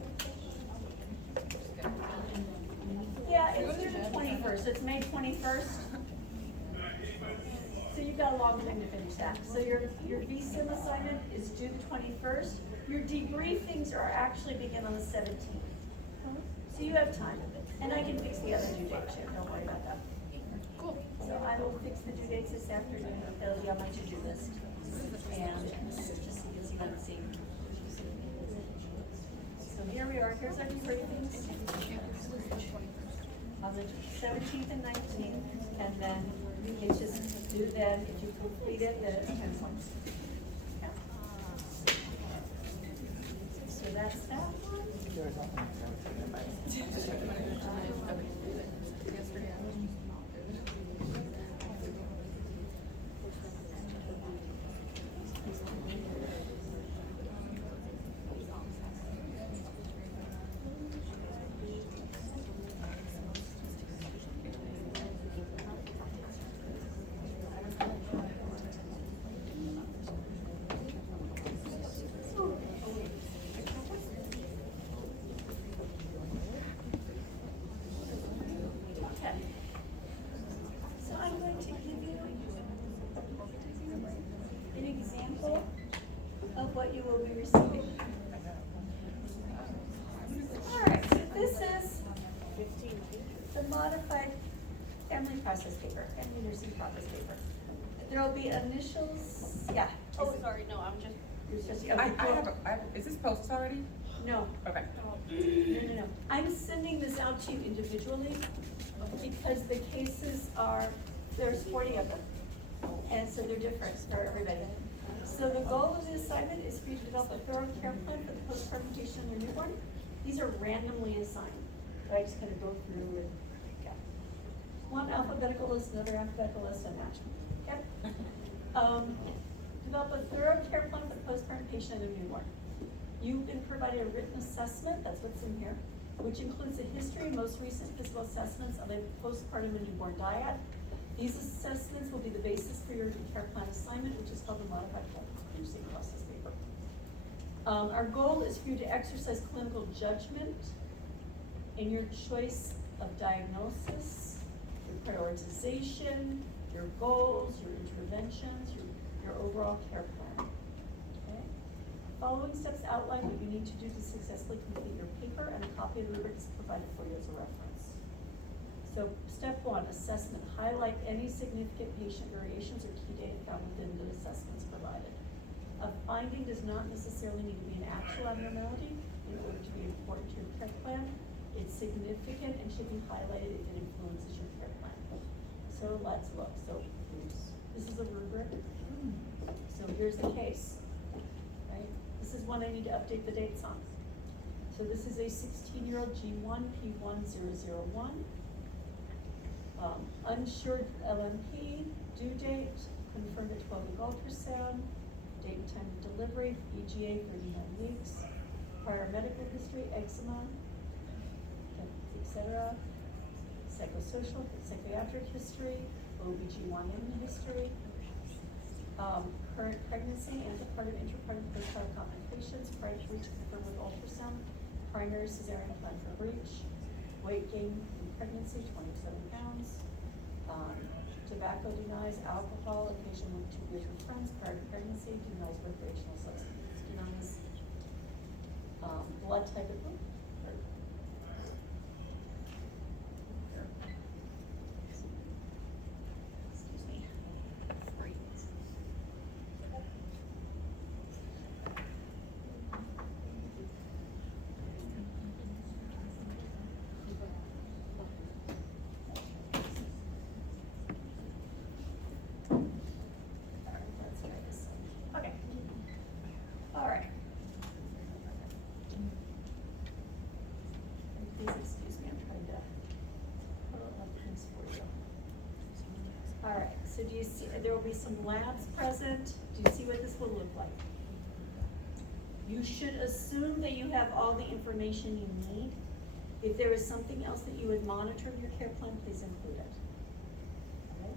Yeah, it's due the 21st, it's May 21st. So you've got a long time to finish that. So your VSIM assignment is due the 21st. Your debriefings are actually begin on the 17th. So you have time. And I can fix the other due date too, don't worry about that. Cool. So I will fix the due dates this afternoon, they'll be on my to-do list. And just so you can see what I'm seeing. So here we are, here's our debriefings. On the 17th and 19th, and then it's just do then, if you complete it, then it's 10 points. Yeah. So that's that one. will be receiving. All right, so this is the modified family process paper, family nursing process paper. There'll be initials, yeah. Oh, sorry, no, I'm just. You're supposed to- I okay, cool. have, is this posted already? No, Okay. no. I'm sending this out to you individually because the cases are, there's 40 of them. And so they're different for everybody. So the goal of the assignment is for you to develop a thorough care plan for the postpartum patient and their newborn. These are randomly assigned. So I just kind of go through and, yeah. One alphabetical list, another alphabetical list, and match. Okay? Develop a thorough care plan for the postpartum patient and their newborn. You've been provided a written assessment, that's what's in here, which includes a history and most recent physical assessments of a postpartum and newborn dyad. These assessments will be the basis for your care plan assignment, which is called the modified nursing process paper. Our goal is for you to exercise clinical judgment in your choice of diagnosis, your prioritization, your goals, your interventions, your overall care plan. Okay? Following steps outline what you need to do to successfully complete your paper, and a copy of the rubric is provided for you as a reference. So step one, assessment. Highlight any significant patient variations or key data found within the assessments provided. A finding does not necessarily need to be an actual abnormality in order to be important to your care plan. It's significant and should be highlighted if it influences your care plan. So let's look. So this is a rubric. So here's the case, right? This is one I need to update the dates on. So this is a 16-year-old G1 P1001. Unsure LMP, due date, confirmed at 12-week ultrasound, date and time of delivery, EGA 39 weeks, prior medical history, eczema, etc. Psychosocial, psychiatric history, OBGYN history, current pregnancy, antepartum, intrapartum, postpartum complications, prior to reach confirmed with ultrasound, primary cesarean plan for breech, weight gain in pregnancy, 27 pounds. Tobacco denies, alcohol, occasion with 2 beers with friends, prior to pregnancy, denies recreational substances, denies, blood type of group. Excuse me. Okay. All right. Please excuse me, I'm trying to pull up things for you. All right, so do you see, there will be some labs present. Do you see what this will look like? You should assume that you have all the information you need. If there is something else that you would monitor in your care plan, please include it. Okay?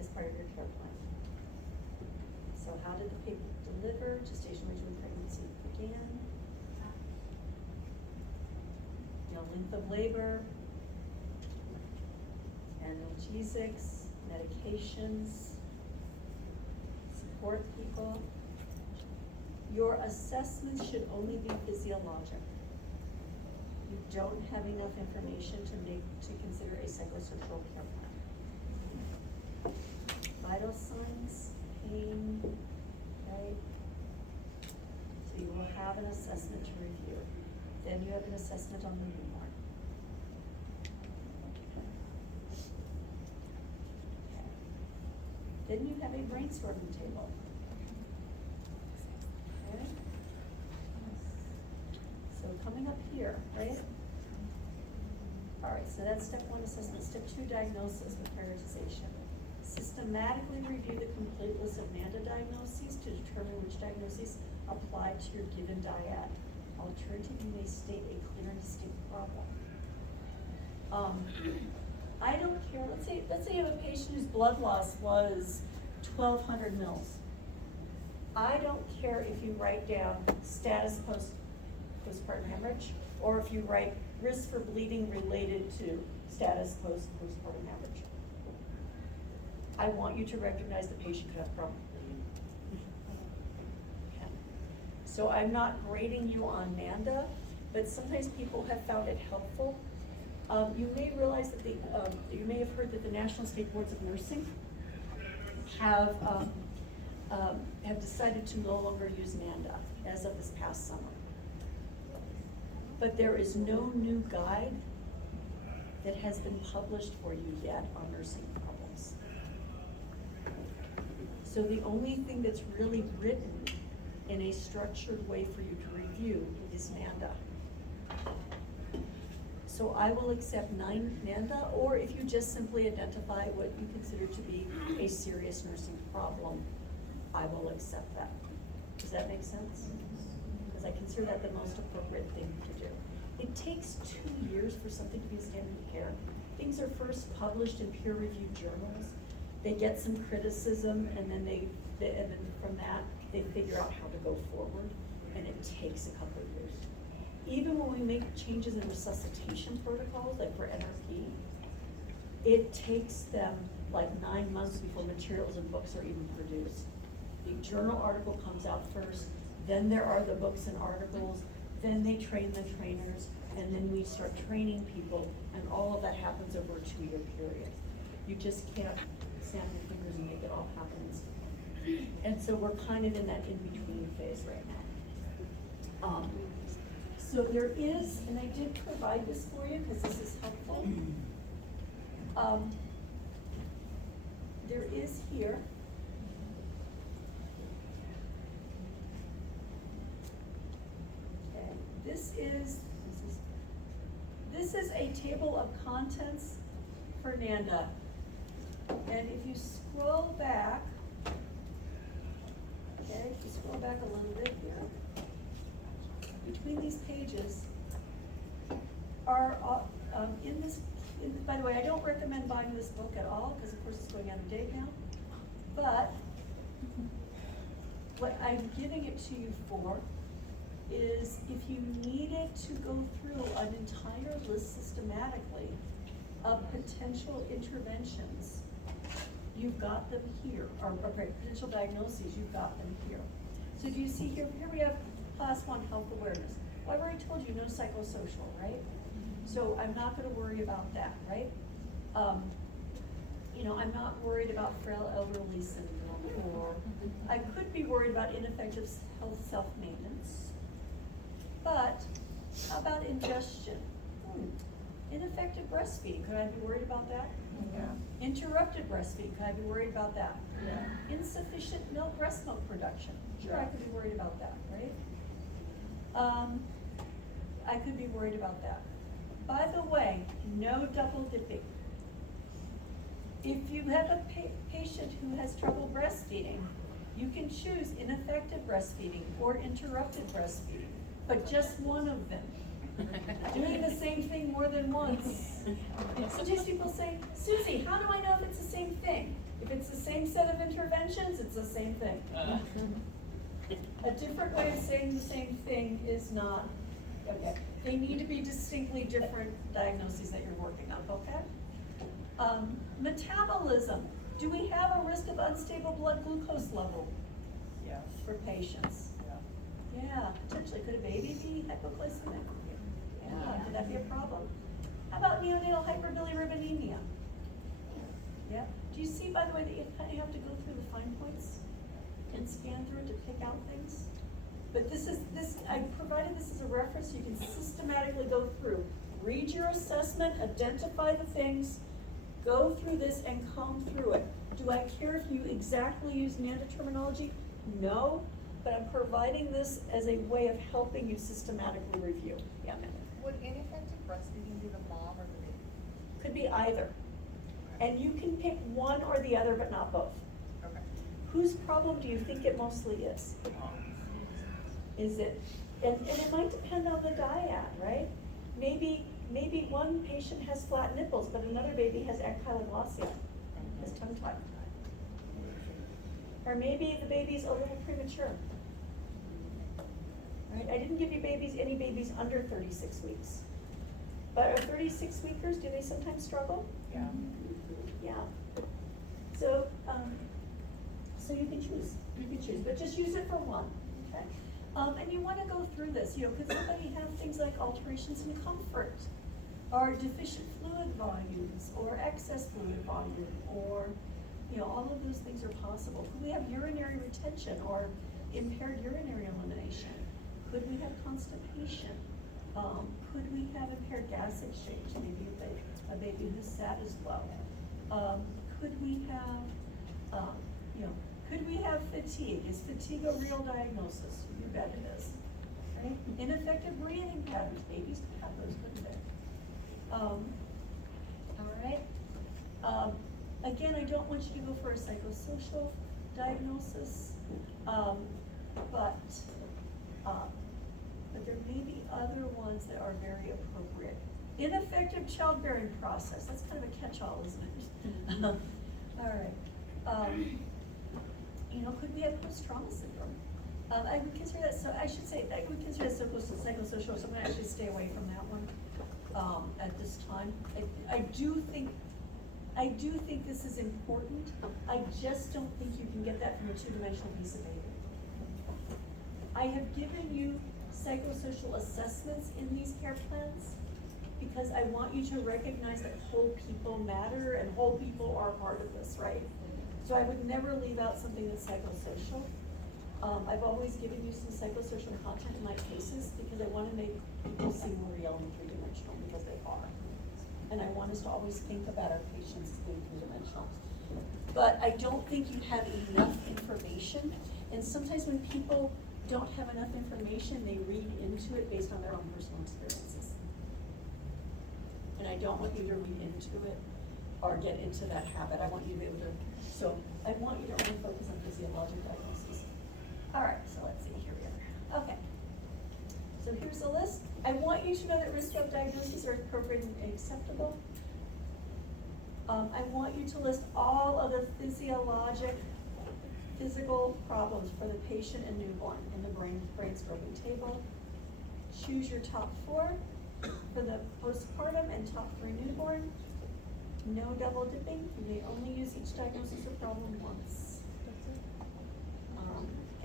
As part of your care plan. So how did the paper deliver? Gestation rate when pregnancy began. Length of labor. Analgesics, medications, support people. Your assessments should only be physiologic. You don't have enough information to consider a psychosocial care plan. Vital signs, pain, right? So you will have an assessment to review. Then you have an assessment on the newborn. Then you have a brainstorming table. Okay? So coming up here, right? All right, so that's step one assessment. Step two, diagnosis with prioritization. Systematically review the complete list of NANDA diagnoses to determine which diagnoses apply to your given dyad. Alternatively, you may state a clear and distinct problem. I don't care, let's say you have a patient whose blood loss was 1,200 mils. I don't care if you write down status postpartum hemorrhage, or if you write risk for bleeding related to status postpartum hemorrhage. I want you to recognize the patient could have problem bleeding. Okay. So I'm not grading you on NANDA, but sometimes people have found it helpful. You may realize that you may have heard that the National State Boards of Nursing have decided to no longer use NANDA as of this past summer. But there is no new guide that has been published for you yet on nursing problems. So the only thing that's really written in a structured way for you to review is NANDA. So I will accept 9 NANDA, or if you just simply identify what you consider to be a serious nursing problem, I will accept that. Does that make sense? Because I consider that the most appropriate thing to do. It takes 2 years for something to be a standard of care. Things are first published in peer-reviewed journals. They get some criticism, and then and then from that, they figure out how to go forward, and it takes a couple of years. Even when we make changes in resuscitation protocols, like for NRP, it takes them like 9 months before materials and books are even produced. The journal article comes out first, then there are the books and articles, then they train the trainers, and then we start training people, and all of that happens over a 2-year period. You just can't snap your fingers and make it all happen instantly. And so we're kind of in that in-between phase right now. So there is, and I did provide this for you because this is helpful. There is here. Okay, this is a table of contents for NANDA. And if you scroll back, okay, if you scroll back a little bit here, between these pages are, by the way, I don't recommend buying this book at all, because of course it's going out of date now. But what I'm giving it to you for is if you needed to go through an entire list systematically of potential interventions, you've got them here, or potential diagnoses, you've got them here. So do you see here we have Class 1 health awareness. Well, I've already told you no psychosocial, right? So I'm not gonna worry about that, right? I'm not worried about frail elderly syndrome, or I could be worried about ineffective health self-maintenance. But how about ingestion? Ineffective breastfeeding, could I be worried about that? Yeah. Interrupted breastfeeding, could I be worried about that? Yeah. Insufficient breast milk production, sure, I could be worried about that, right? I could be worried about that. By the way, no double dipping. If you have a patient who has trouble breastfeeding, you can choose ineffective breastfeeding or interrupted breastfeeding, but just one of them. Doing the same thing more than once. Sometimes people say, Susie, how do I know if it's the same thing? If it's the same set of interventions, it's the same thing. A different way of saying the same thing is not, okay. They need to be distinctly different diagnoses that you're working on, okay? Metabolism. Do we have a risk of unstable blood glucose level? Yeah. For patients? Yeah, potentially. Could a baby be hypoglycemic? Yeah, could that be a problem? How about neonatal hyperbilirubinemia? Yeah. Do you see, by the way, that you kind of have to go through the fine points and scan through it to pick out things? But I provided this as a reference so you can systematically go through. Read your assessment, identify the things, go through this and comb through it. Do I care if you exactly use NANDA terminology? No, but I'm providing this as a way of helping you systematically review. Yeah, ma'am. Would ineffective breastfeeding be the mom or the baby? Could be either. And you can pick one or the other, but not both. Okay. Whose problem do you think it mostly is? Is it, and it might depend on the dyad, right? Maybe one patient has flat nipples, but another baby has ankyloglossia, has tongue tie. Or maybe the baby's a little premature. Right? I didn't give you any babies under 36 weeks. But are 36 weekers, do they sometimes struggle? Yeah. Yeah. So, so you can choose, but just use it for one, okay? And you wanna go through this, you know, could somebody have things like alterations in comfort, or deficient fluid volumes, or excess fluid volume, or, you know, all of those things are possible. Could we have urinary retention or impaired urinary elimination? Could we have constipation? Could we have impaired gas exchange, maybe a baby who's sad as well? Could we have, you know, could we have fatigue? Is fatigue a real diagnosis? You bet it is. Right? Ineffective breathing patterns, babies could have those, couldn't they? All right. Again, I don't want you to go for a psychosocial diagnosis, but there may be other ones that are very appropriate. Ineffective childbearing process, that's kind of a catch-all, isn't it? All right. You know, could we have post-trauma syndrome? I would consider that, so I should say, I would consider that psychosocial, so I'm gonna actually stay away from that one, at this time. I do think this is important. I just don't think you can get that from a two-dimensional piece of paper. I have given you psychosocial assessments in these care plans because I want you to recognize that whole people matter and whole people are part of this, right? So I would never leave out something that's psychosocial. I've always given you some psychosocial content in my cases because I want to make people seem real and three-dimensional because they are. And I want us to always think about our patients as being three-dimensional. But I don't think you have enough information. And sometimes when people don't have enough information, they read into it based on their own personal experiences. And I don't want you to read into it or get into that habit. I want you to be able to, so I want you to only focus on physiologic diagnoses. All right, so let's see, here we are. Okay, so here's the list. I want you to know that risk of diagnoses are appropriate and acceptable. I want you to list all of the physical problems for the patient and newborn in the brain scoping table. Choose your top 4 for the postpartum and top 3 newborn. No double dipping. You may only use each diagnosis or problem once.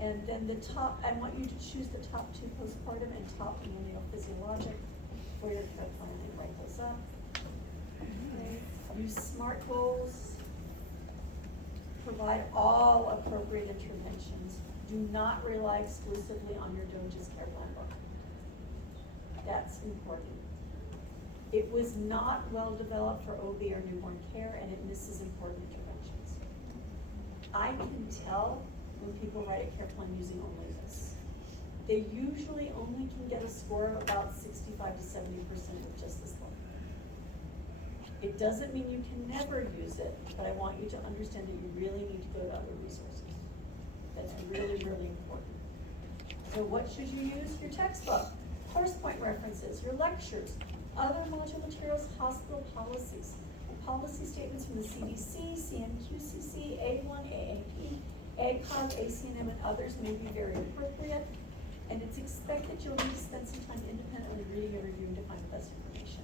And then the top, I want you to choose the top 2 postpartum and top neonatophysiologic for your care plan and write those up. Okay. Use SMART goals. Provide all appropriate interventions. Do not rely exclusively on your Doge's care plan book. That's important. It was not well developed for OB or newborn care, and it misses important interventions. I can tell when people write a care plan using only this. They usually only can get a score of about 65 to 70% with just this book. It doesn't mean you can never use it, but I want you to understand that you really need to go to other resources. That's really, really important. So what should you use? Your textbook, course point references, your lectures, other module materials, hospital policies, policy statements from the CDC, CMQCC, A1, AAP, ACOG, ACNM, and others may be very appropriate. And it's expected you'll need to spend some time independently reading and reviewing to find the best information.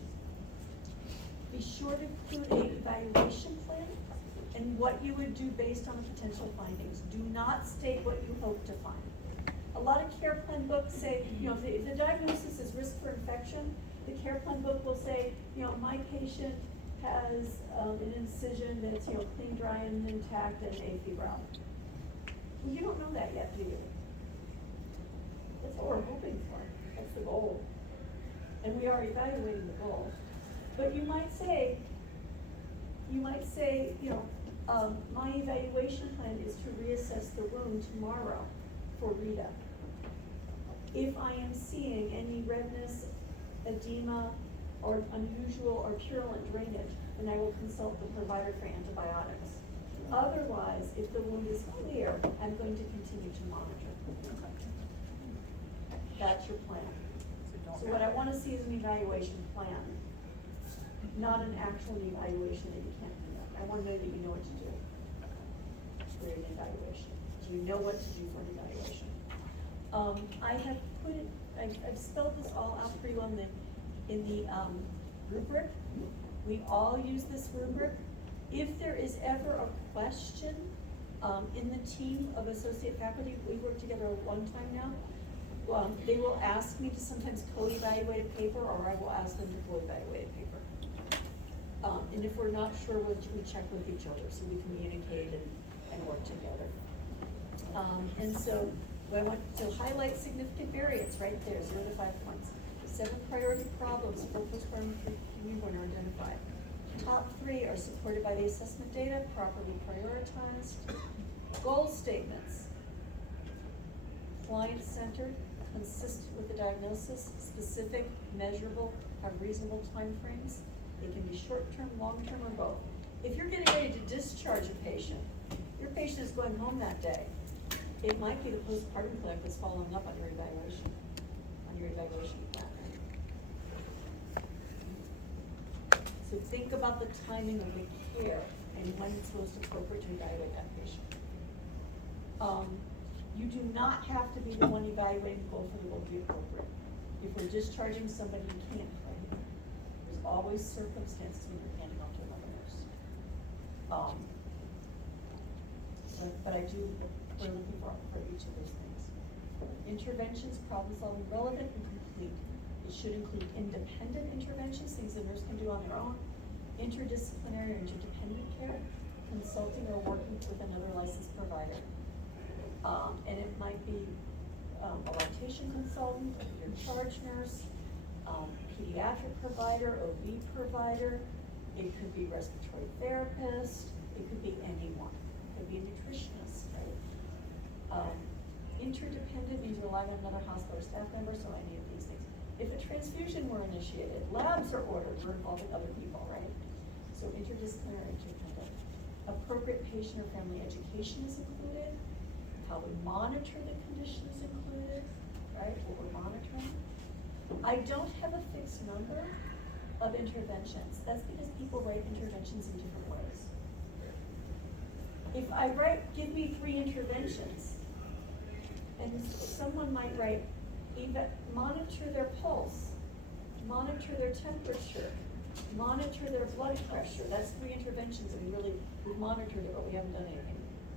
Be sure to include an evaluation plan and what you would do based on the potential findings. Do not state what you hope to find. A lot of care plan books say, you know, if the diagnosis is risk for infection, the care plan book will say, you know, my patient has an incision that's, you know, clean, dry, and intact, and afebrile. Well, you don't know that yet, do you? That's what we're hoping for. That's the goal. And we are evaluating the goal. But you might say, you know, my evaluation plan is to reassess the wound tomorrow for Rita. If I am seeing any redness, edema, or unusual or purulent drainage, then I will consult the provider for antibiotics. Otherwise, if the wound is clear, I'm going to continue to monitor. That's your plan. So what I want to see is an evaluation plan, not an actual evaluation that you can't conduct. I want to know that you know what to do for an evaluation. Do you know what to do for an evaluation? I have put it, I've spelled this all out for you in the rubric. We all use this rubric. If there is ever a question in the team of associate faculty, we've worked together one time now, They will ask me to sometimes co-evaluate a paper, or I will ask them to co-evaluate a paper. And if we're not sure, we check with each other, so we communicate and work together. And so, I want to highlight significant variance right there, 0 to 5 points. 7 priority problems for postpartum newborn are identified. Top 3 are supported by the assessment data, properly prioritized. Goal statements. Client-centered, consistent with the diagnosis, specific, measurable, have reasonable timeframes. They can be short-term, long-term, or both. If you're getting ready to discharge a patient, your patient is going home that day, it might be the postpartum clinic that's following up on your evaluation plan. So think about the timing of the care and when it's most appropriate to evaluate that patient. You do not have to be the one evaluating both will be appropriate. If we're discharging somebody, you can't play. There's always circumstances when you're handing off to another nurse. But I do, we're looking for each of those things. Interventions, problem solving, relevant and complete. It should include independent interventions, things the nurse can do on their own, interdisciplinary or interdependent care, consulting or working with another licensed provider. And it might be a lactation consultant, your charge nurse, pediatric provider, OB provider. It could be respiratory therapist. It could be anyone. It could be a nutritionist, right? Interdependent means relying on another hospital or staff member, so any of these things. If a transfusion were initiated, labs are ordered, we're involving other people, right? So interdisciplinary, interdependent. Appropriate patient or family education is included. How we monitor the condition is included, right? What we're monitoring. I don't have a fixed number of interventions. That's because people write interventions in different ways. If I write, give me 3 interventions, and someone might write, monitor their pulse, monitor their temperature, monitor their blood pressure. That's 3 interventions, and we've monitored it, but we haven't done anything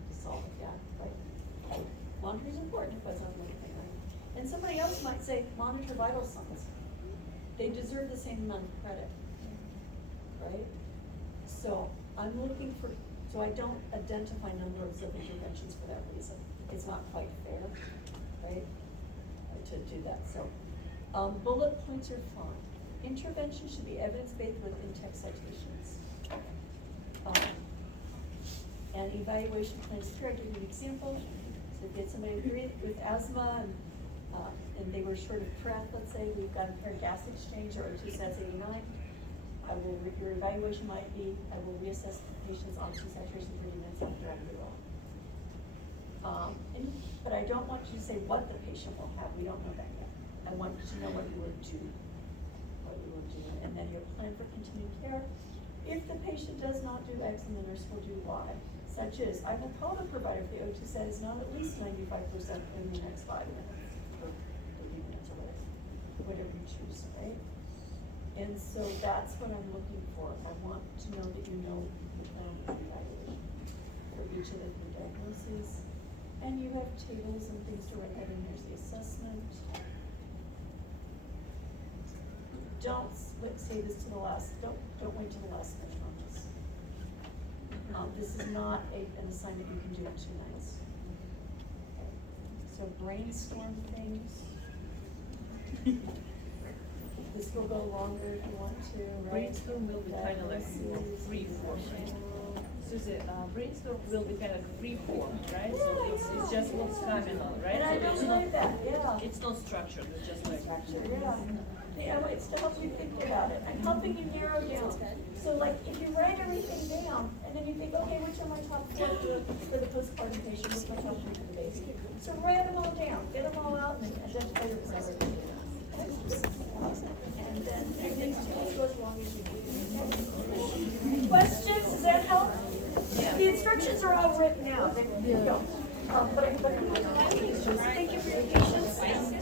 to solve it yet, right? Monitoring is important, but it's not the only thing, right? And somebody else might say, monitor vital signs. They deserve the same amount of credit, right? So I'm looking for, so I don't identify numbers of interventions for that reason. It's not quite fair, right? To do that, so. Bullet points are fine. Intervention should be evidence-based with in-text citations. And evaluation plans here, I'll give you an example. So get somebody with asthma and they were short of breath, let's say, we've got a paired gas exchange or O2 sats 89. Your evaluation might be, I will reassess the patient's oxygen saturation 30 minutes after I do it. But I don't want you to say what the patient will have, we don't know that yet. I want you to know what you will do, and then your plan for continued care. If the patient does not do X, and the nurse will do Y, such as, I will call the provider if the O2 sat is not at least 95% in the next 5 minutes, or 30 minutes, or whatever you choose, right? And so that's what I'm looking for. I want to know that you know the plan for evaluation for each of the 3 diagnoses. And you have tables and things to write that in. There's the assessment. Don't say this to the last, don't wait till the last minute on this. This is not an assignment you can do in 2 nights. Okay. So brainstorm things. This will go longer if you want to, right? Brainstorm will be kind of like free form, right? Susie, brainstorm will be kind of free form, right? So it's just what's coming on, right? And I So it's don't not- like that, yeah. It's not structured, it's just like. Structure, yeah. Yeah, it's to help you think about it. I'm helping you narrow down. So like, if you write everything down, and then you think, okay, which are my top 4 for the postpartum patient, what's my top 3 for the baby? So write them all down, get them all out, and then identify your priorities. And then, things just go as long as you need. Questions, does that help? Yeah. The instructions are all written out, they go. But thank you for your patience.